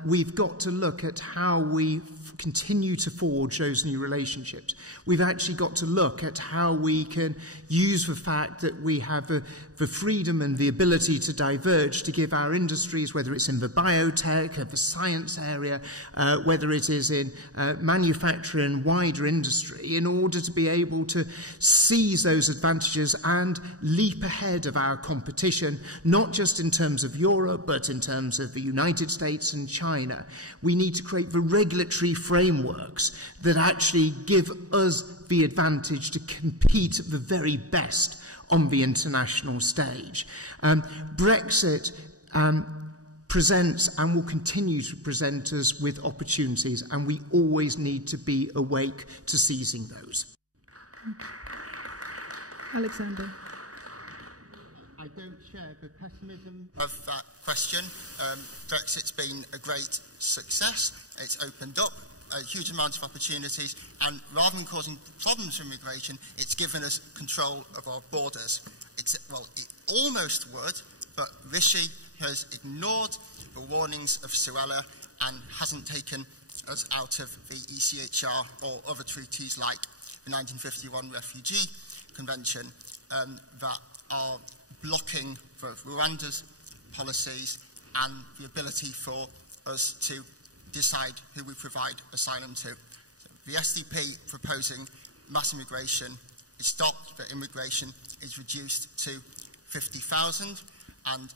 we've got to look at how we continue to forge those new relationships. We've actually got to look at how we can use the fact that we have the freedom and the ability to diverge to give our industries, whether it's in the biotech or the science area, whether it is in manufacturing, wider industry, in order to be able to seize those advantages and leap ahead of our competition, not just in terms of Europe, but in terms of the United States and China. We need to create the regulatory frameworks that actually give us the advantage to compete at the very best on the international stage. Brexit presents and will continue to present us with opportunities, and we always need to be awake to seizing those. Alexander? I don't share the pessimism of that question. Brexit's been a great success. It's opened up a huge amount of opportunities, and rather than causing problems for immigration, it's given us control of our borders. Well, it almost would, but Rishi has ignored the warnings of Suella and hasn't taken us out of the ECHR or other treaties like the 1951 Refugee Convention that are blocking for Rwanda's policies and the ability for us to decide who we provide asylum to. So the SDP proposing mass immigration is stopped, but immigration is reduced to 50,000, and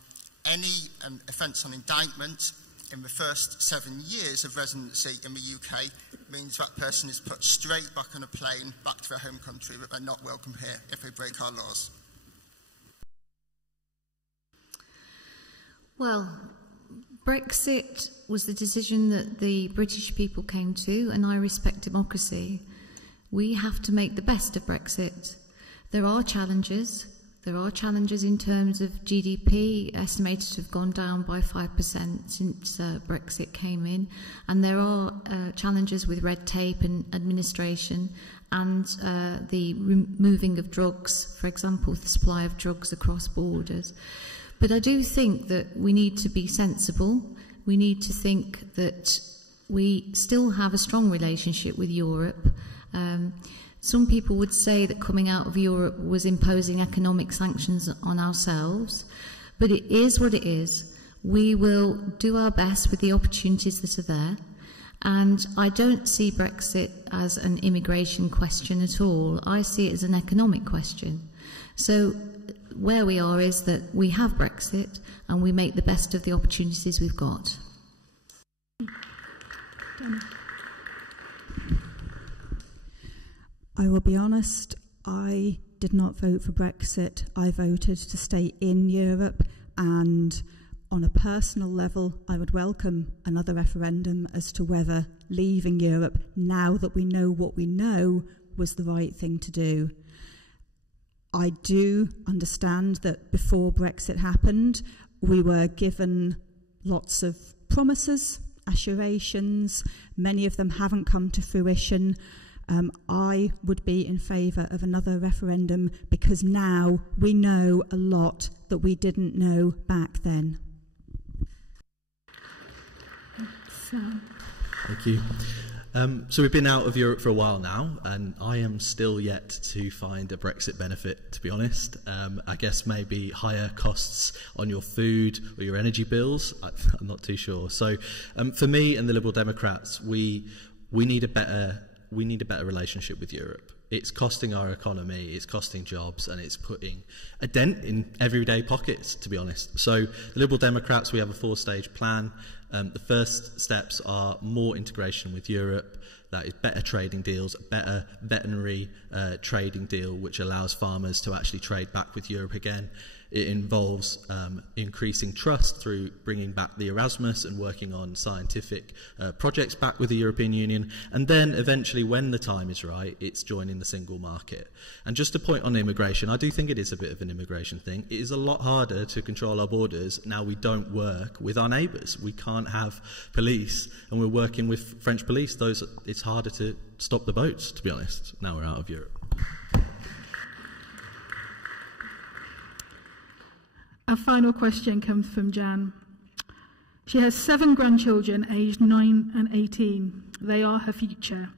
any offence on indictment in the first 7 years of residency in the UK means that person is put straight back on a plane back to their home country, but they're not welcome here if they break our laws. Well, Brexit was the decision that the British people came to, and I respect democracy. We have to make the best of Brexit. There are challenges. There are challenges in terms of GDP, estimated to have gone down by 5% since Brexit came in. And there are challenges with red tape and administration and the removing of drugs, for example, the supply of drugs across borders. But I do think that we need to be sensible. We need to think that we still have a strong relationship with Europe. Some people would say that coming out of Europe was imposing economic sanctions on ourselves, but it is what it is. We will do our best with the opportunities that are there, and I don't see Brexit as an immigration question at all. I see it as an economic question. So where we are is that we have Brexit and we make the best of the opportunities we've got. I will be honest, I did not vote for Brexit. I voted to stay in Europe, and on a personal level, I would welcome another referendum as to whether leaving Europe, now that we know what we know, was the right thing to do. I do understand that before Brexit happened, we were given lots of promises, assurations. Many of them haven't come to fruition. I would be in favour of another referendum because now we know a lot that we didn't know back then. Thank you. So we've been out of Europe for a while now, and I am still yet to find a Brexit benefit, to be honest. I guess maybe higher costs on your food or your energy bills. I'm not too sure. So for me and the Liberal Democrats, we need a better relationship with Europe. it's costing our economy, it's costing jobs, and it's putting a dent in everyday pockets, to be honest. So the Liberal Democrats, we have a 4-stage plan. The first steps are more integration with Europe. That is better trading deals, better veterinary trading deal, which allows farmers to actually trade back with Europe again. It involves increasing trust through bringing back the Erasmus and working on scientific projects back with the European Union. And then eventually, when the time is right, it's joining the single market. And just a point on immigration, I do think it is a bit of an immigration thing. It is a lot harder to control our borders now we don't work with our neighbours. We can't have police, and we're working with French police. It's harder to stop the boats, to be honest, now we're out of Europe. Our final question comes from Jan. She has 7 grandchildren aged 9 and 18. They are her future.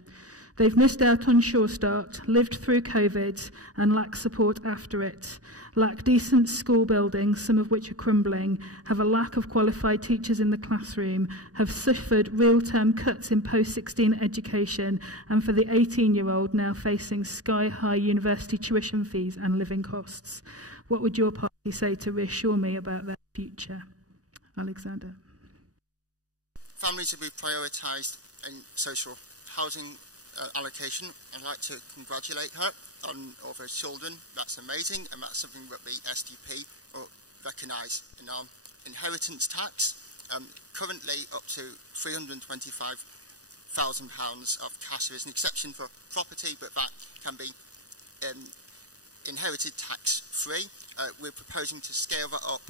They've missed out on Sure Start, lived through COVID and lack support after it, lack decent school buildings, some of which are crumbling, have a lack of qualified teachers in the classroom, have suffered real-term cuts in post-16 education, and for the 18-year-old now facing sky-high university tuition fees and living costs. What would your party say to reassure me about their future? Alexander. Families have been prioritised in social housing allocation. I'd like to congratulate her on all of her children. That's amazing, and that's something that the SDP will recognise in our inheritance tax. Currently up to £325,000 of cash. There is an exception for property, but that can be inherited tax-free. We're proposing to scale that up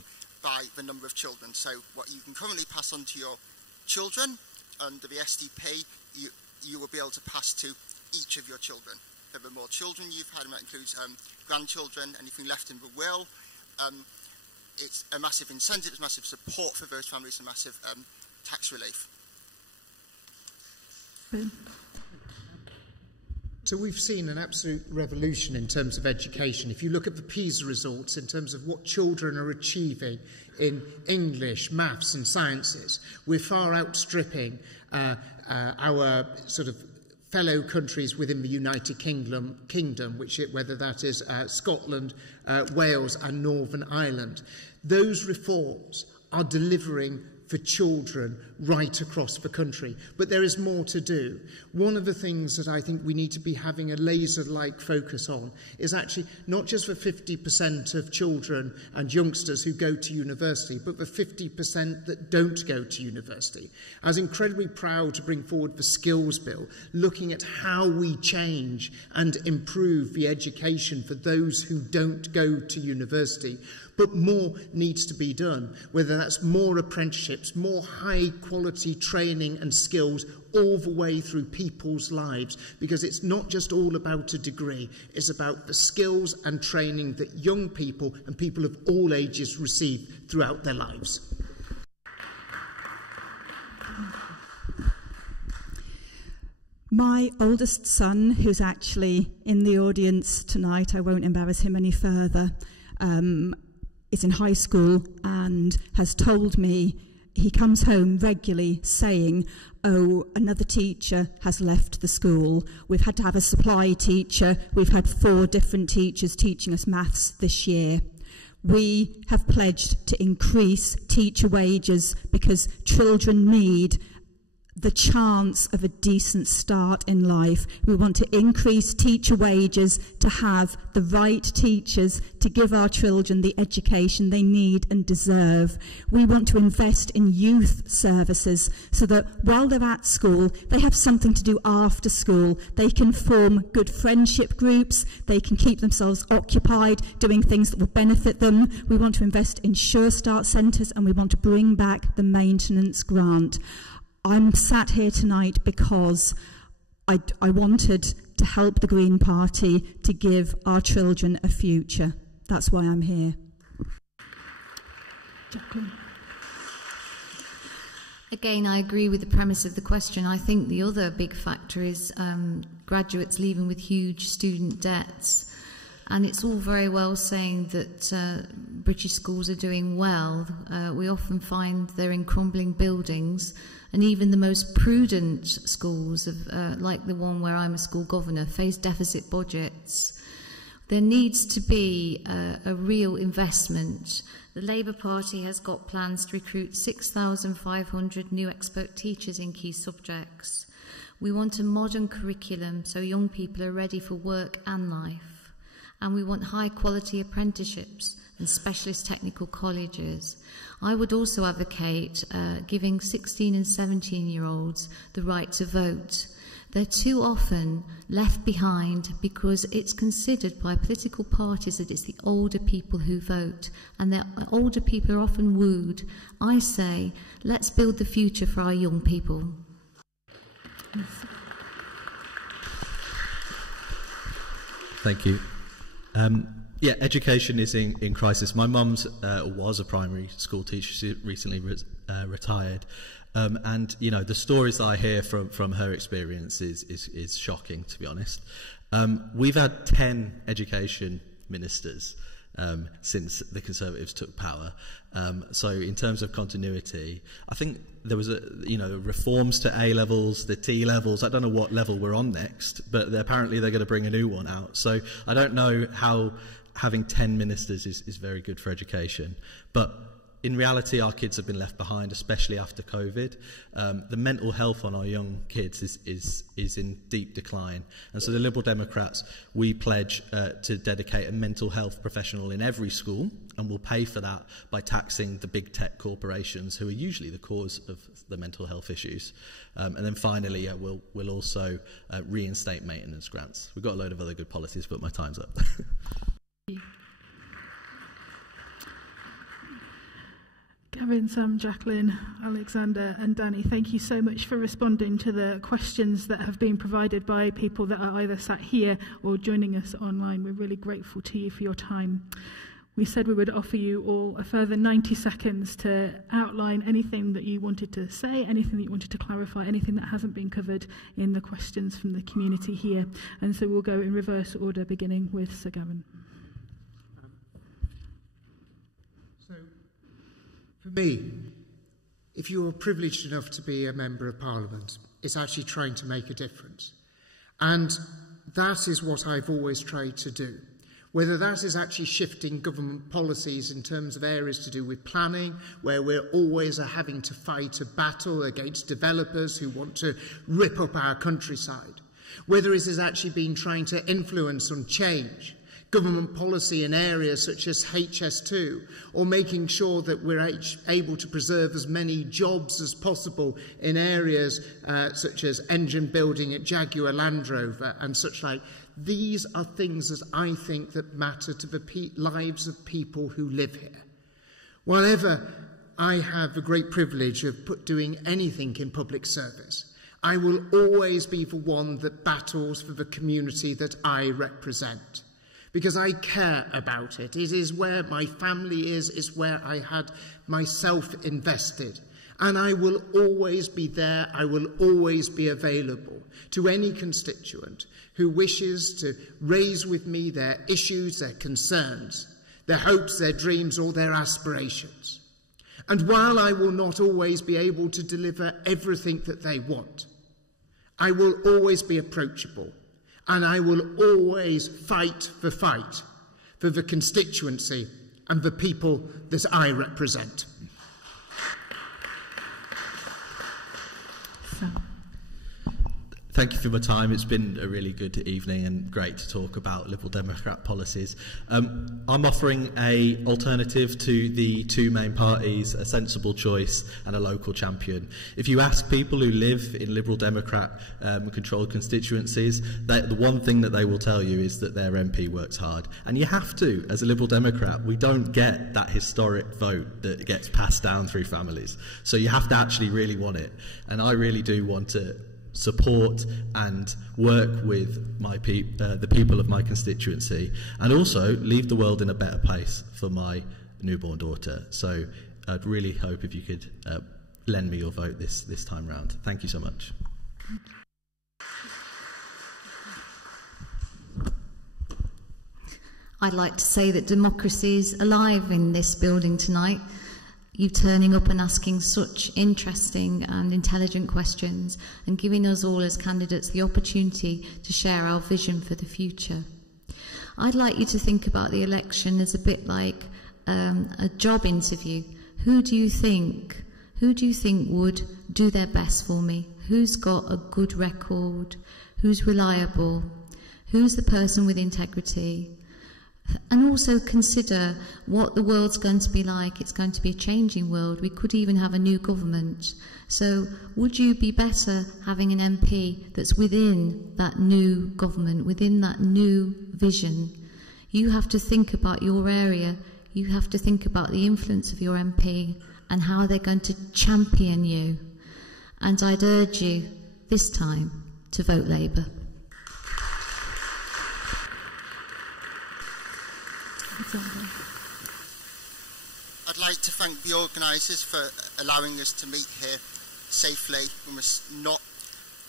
by the number of children. So what you can currently pass on to your children under the SDP, you will be able to pass to each of your children. The more children you've had, and that includes grandchildren, anything left in the will, it's a massive incentive, it's massive support for those families, and massive tax relief. Ben. So we've seen an absolute revolution in terms of education. If you look at the PISA results in terms of what children are achieving in English, maths and sciences, we're far outstripping our sort of fellow countries within the United Kingdom, whether that is Scotland, Wales and Northern Ireland. Those reforms are delivering for children right across the country. But there is more to do. One of the things that I think we need to be having a laser-like focus on is actually not just the 50% of children and youngsters who go to university, but the 50% that don't go to university. I was incredibly proud to bring forward the Skills Bill, looking at how we change and improve the education for those who don't go to university. But more needs to be done, whether that's more apprenticeships, more high-quality training and skills all the way through people's lives, because it's not just all about a degree, it's about the skills and training that young people and people of all ages receive throughout their lives. My oldest son, who's actually in the audience tonight, I won't embarrass him any further, is in high school and has told me he comes home regularly saying, oh, another teacher has left the school. We've had to have a supply teacher. We've had 4 different teachers teaching us maths this year. We have pledged to increase teacher wages because children need the chance of a decent start in life. We want to increase teacher wages to have the right teachers to give our children the education they need and deserve. We want to invest in youth services so that while they're at school, they have something to do after school. They can form good friendship groups. They can keep themselves occupied doing things that will benefit them. We want to invest in Sure Start centres, and we want to bring back the maintenance grant. I'm sat here tonight because I wanted to help the Green Party to give our children a future. That's why I'm here. Jacqueline. Again, I agree with the premise of the question. I think the other big factor is graduates leaving with huge student debts. And it's all very well saying that British schools are doing well. We often find they're in crumbling buildings, and even the most prudent schools, like the one where I'm a school governor, face deficit budgets. There needs to be a real investment. The Labour Party has got plans to recruit 6,500 new expert teachers in key subjects. We want a modern curriculum so young people are ready for work and life. And we want high quality apprenticeships and specialist technical colleges. I would also advocate giving 16 and 17-year-olds the right to vote. They're too often left behind because it's considered by political parties that it's the older people who vote, and the older people are often wooed. I say, let's build the future for our young people. Thank you. Yeah, education is in crisis. My mum's was a primary school teacher. She recently retired. And, you know, the stories I hear from her experience is shocking, to be honest. We've had 10 education ministers since the Conservatives took power. So in terms of continuity, I think there was reforms to A levels, the T levels. I don't know what level we're on next, but apparently they're going to bring a new one out. So I don't know how having 10 ministers is very good for education. But in reality, our kids have been left behind, especially after COVID. The mental health on our young kids is in deep decline. And so the Liberal Democrats, we pledge to dedicate a mental health professional in every school, and we'll pay for that by taxing the big tech corporations who are usually the cause of the mental health issues. And then finally, we'll also reinstate maintenance grants. We've got a load of other good policies, but my time's up. Gavin, Sam, Jacqueline, Alexander and Danny, thank you so much for responding to the questions that have been provided by people that are either sat here or joining us online. We're really grateful to you for your time. We said we would offer you all a further 90 seconds to outline anything that you wanted to say, anything that you wanted to clarify, anything that hasn't been covered in the questions from the community here. And so we'll go in reverse order, beginning with Sir Gavin. For me, if you are privileged enough to be a Member of Parliament, it's actually trying to make a difference. And that is what I've always tried to do. Whether that is actually shifting government policies in terms of areas to do with planning, where we're always having to fight a battle against developers who want to rip up our countryside. Whether it has actually been trying to influence and change government policy in areas such as HS2, or making sure that we're able to preserve as many jobs as possible in areas such as engine building at Jaguar Land Rover and such like. These are things that I think that matter to the lives of people who live here. Whenever I have the great privilege of doing anything in public service, I will always be the one that battles for the community that I represent. Because I care about it. It is where my family is, it's where I had myself invested. And I will always be there, I will always be available to any constituent who wishes to raise with me their issues, their concerns, their hopes, their dreams, or their aspirations. And while I will not always be able to deliver everything that they want, I will always be approachable. And I will always fight the fight for the constituency and the people that I represent. Thank you for my time. It's been a really good evening and great to talk about Liberal Democrat policies. I'm offering an alternative to the two main parties, a sensible choice and a local champion. If you ask people who live in Liberal Democrat controlled constituencies, the one thing that they will tell you is that their MP works hard. And you have to, as a Liberal Democrat. We don't get that historic vote that gets passed down through families. So you have to actually really want it. And I really do want to support and work with the people of my constituency, and also leave the world in a better place for my newborn daughter. So I'd really hope if you could lend me your vote this time round. Thank you so much. I'd like to say that democracy is alive in this building tonight. You turning up and asking such interesting and intelligent questions and giving us all as candidates the opportunity to share our vision for the future. I'd like you to think about the election as a bit like a job interview. Who do you think would do their best for me? Who's got a good record? Who's reliable? Who's the person with integrity? And also consider what the world's going to be like. It's going to be a changing world. We could even have a new government. So would you be better having an MP that's within that new government, within that new vision? You have to think about your area. You have to think about the influence of your MP and how they're going to champion you. And I'd urge you this time to vote Labour. I'd like to thank the organisers for allowing us to meet here safely. We must not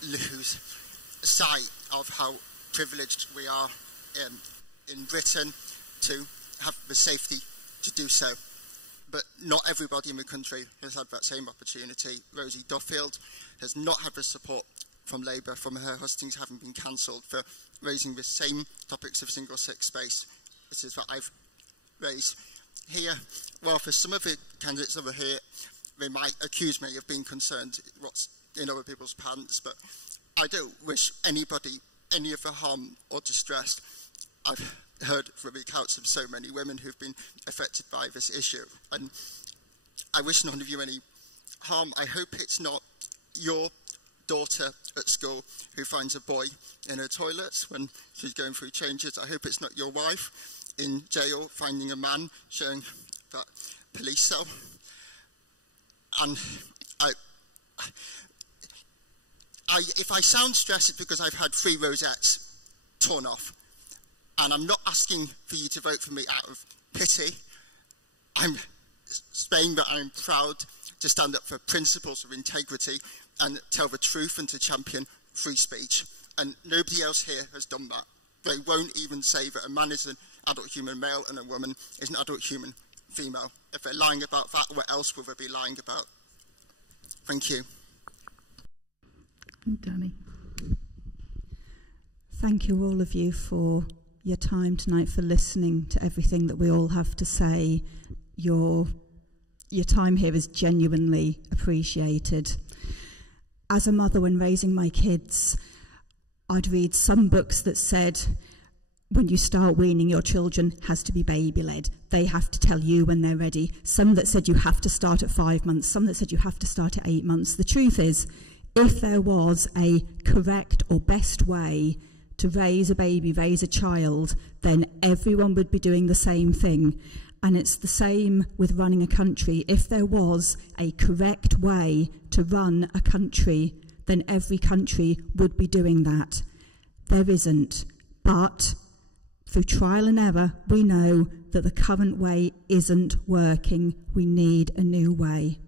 lose sight of how privileged we are in Britain to have the safety to do so. But not everybody in the country has had that same opportunity. Rosie Duffield has not had the support from Labour, from her hustings having been cancelled, for raising the same topics of single-sex space. This is what I've raised here. Well, for some of the candidates over here, they might accuse me of being concerned what's in other people's pants, but I don't wish anybody any of the harm or distress. I've heard from the accounts of so many women who've been affected by this issue, and I wish none of you any harm. I hope it's not your daughter at school who finds a boy in her toilet when she's going through changes. I hope it's not your wife in jail finding a man sharing that police cell. And if I sound stressed, it's because I've had 3 rosettes torn off. And I'm not asking for you to vote for me out of pity. I'm saying that I'm proud to stand up for principles of integrity and tell the truth and to champion free speech. And nobody else here has done that. They won't even say that a man is an adult human male and a woman is an adult human female. If they're lying about that, what else will they be lying about? Thank you. Danny. Thank you, all of you, for your time tonight, for listening to everything that we all have to say. Your time here is genuinely appreciated. As a mother, when raising my kids, I'd read some books that said, when you start weaning your children, has to be baby-led. They have to tell you when they're ready. Some that said you have to start at 5 months, some that said you have to start at 8 months. The truth is, if there was a correct or best way to raise a baby, raise a child, then everyone would be doing the same thing. And it's the same with running a country. If there was a correct way to run a country, then every country would be doing that. There isn't. But through trial and error, we know that the current way isn't working. We need a new way.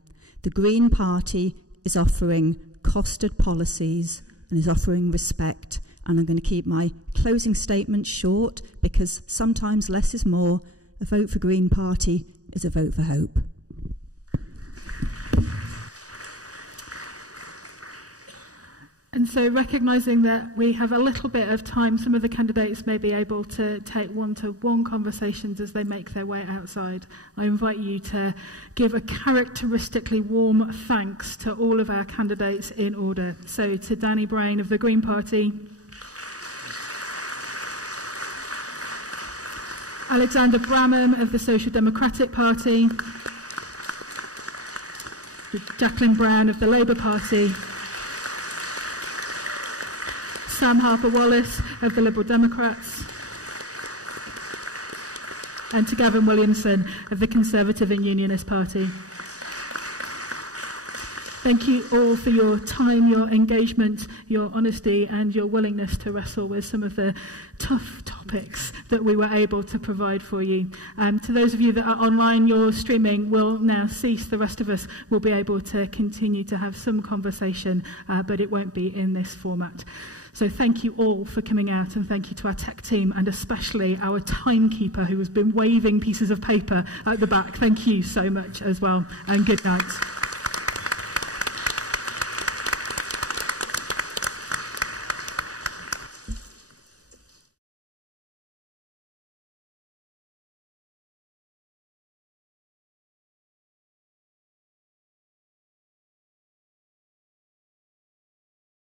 The Green Party is offering costed policies and is offering respect. And I'm going to keep my closing statement short because sometimes less is more. A vote for Green Party is a vote for hope. And so, recognising that we have a little bit of time, some of the candidates may be able to take one-to-one conversations as they make their way outside. I invite you to give a characteristically warm thanks to all of our candidates in order. So, to Danny Brain of the Green Party, Alexander Bramham of the Social Democratic Party, Jacqueline Brown of the Labour Party, Sam Harper-Wallace of the Liberal Democrats, and to Gavin Williamson of the Conservative and Unionist Party. Thank you all for your time, your engagement, your honesty and your willingness to wrestle with some of the tough topics that we were able to provide for you. To those of you that are online, your streaming will now cease. The rest of us will be able to continue to have some conversation, but it won't be in this format. So thank you all for coming out, and thank you to our tech team and especially our timekeeper who has been waving pieces of paper at the back. Thank you so much as well, and good night.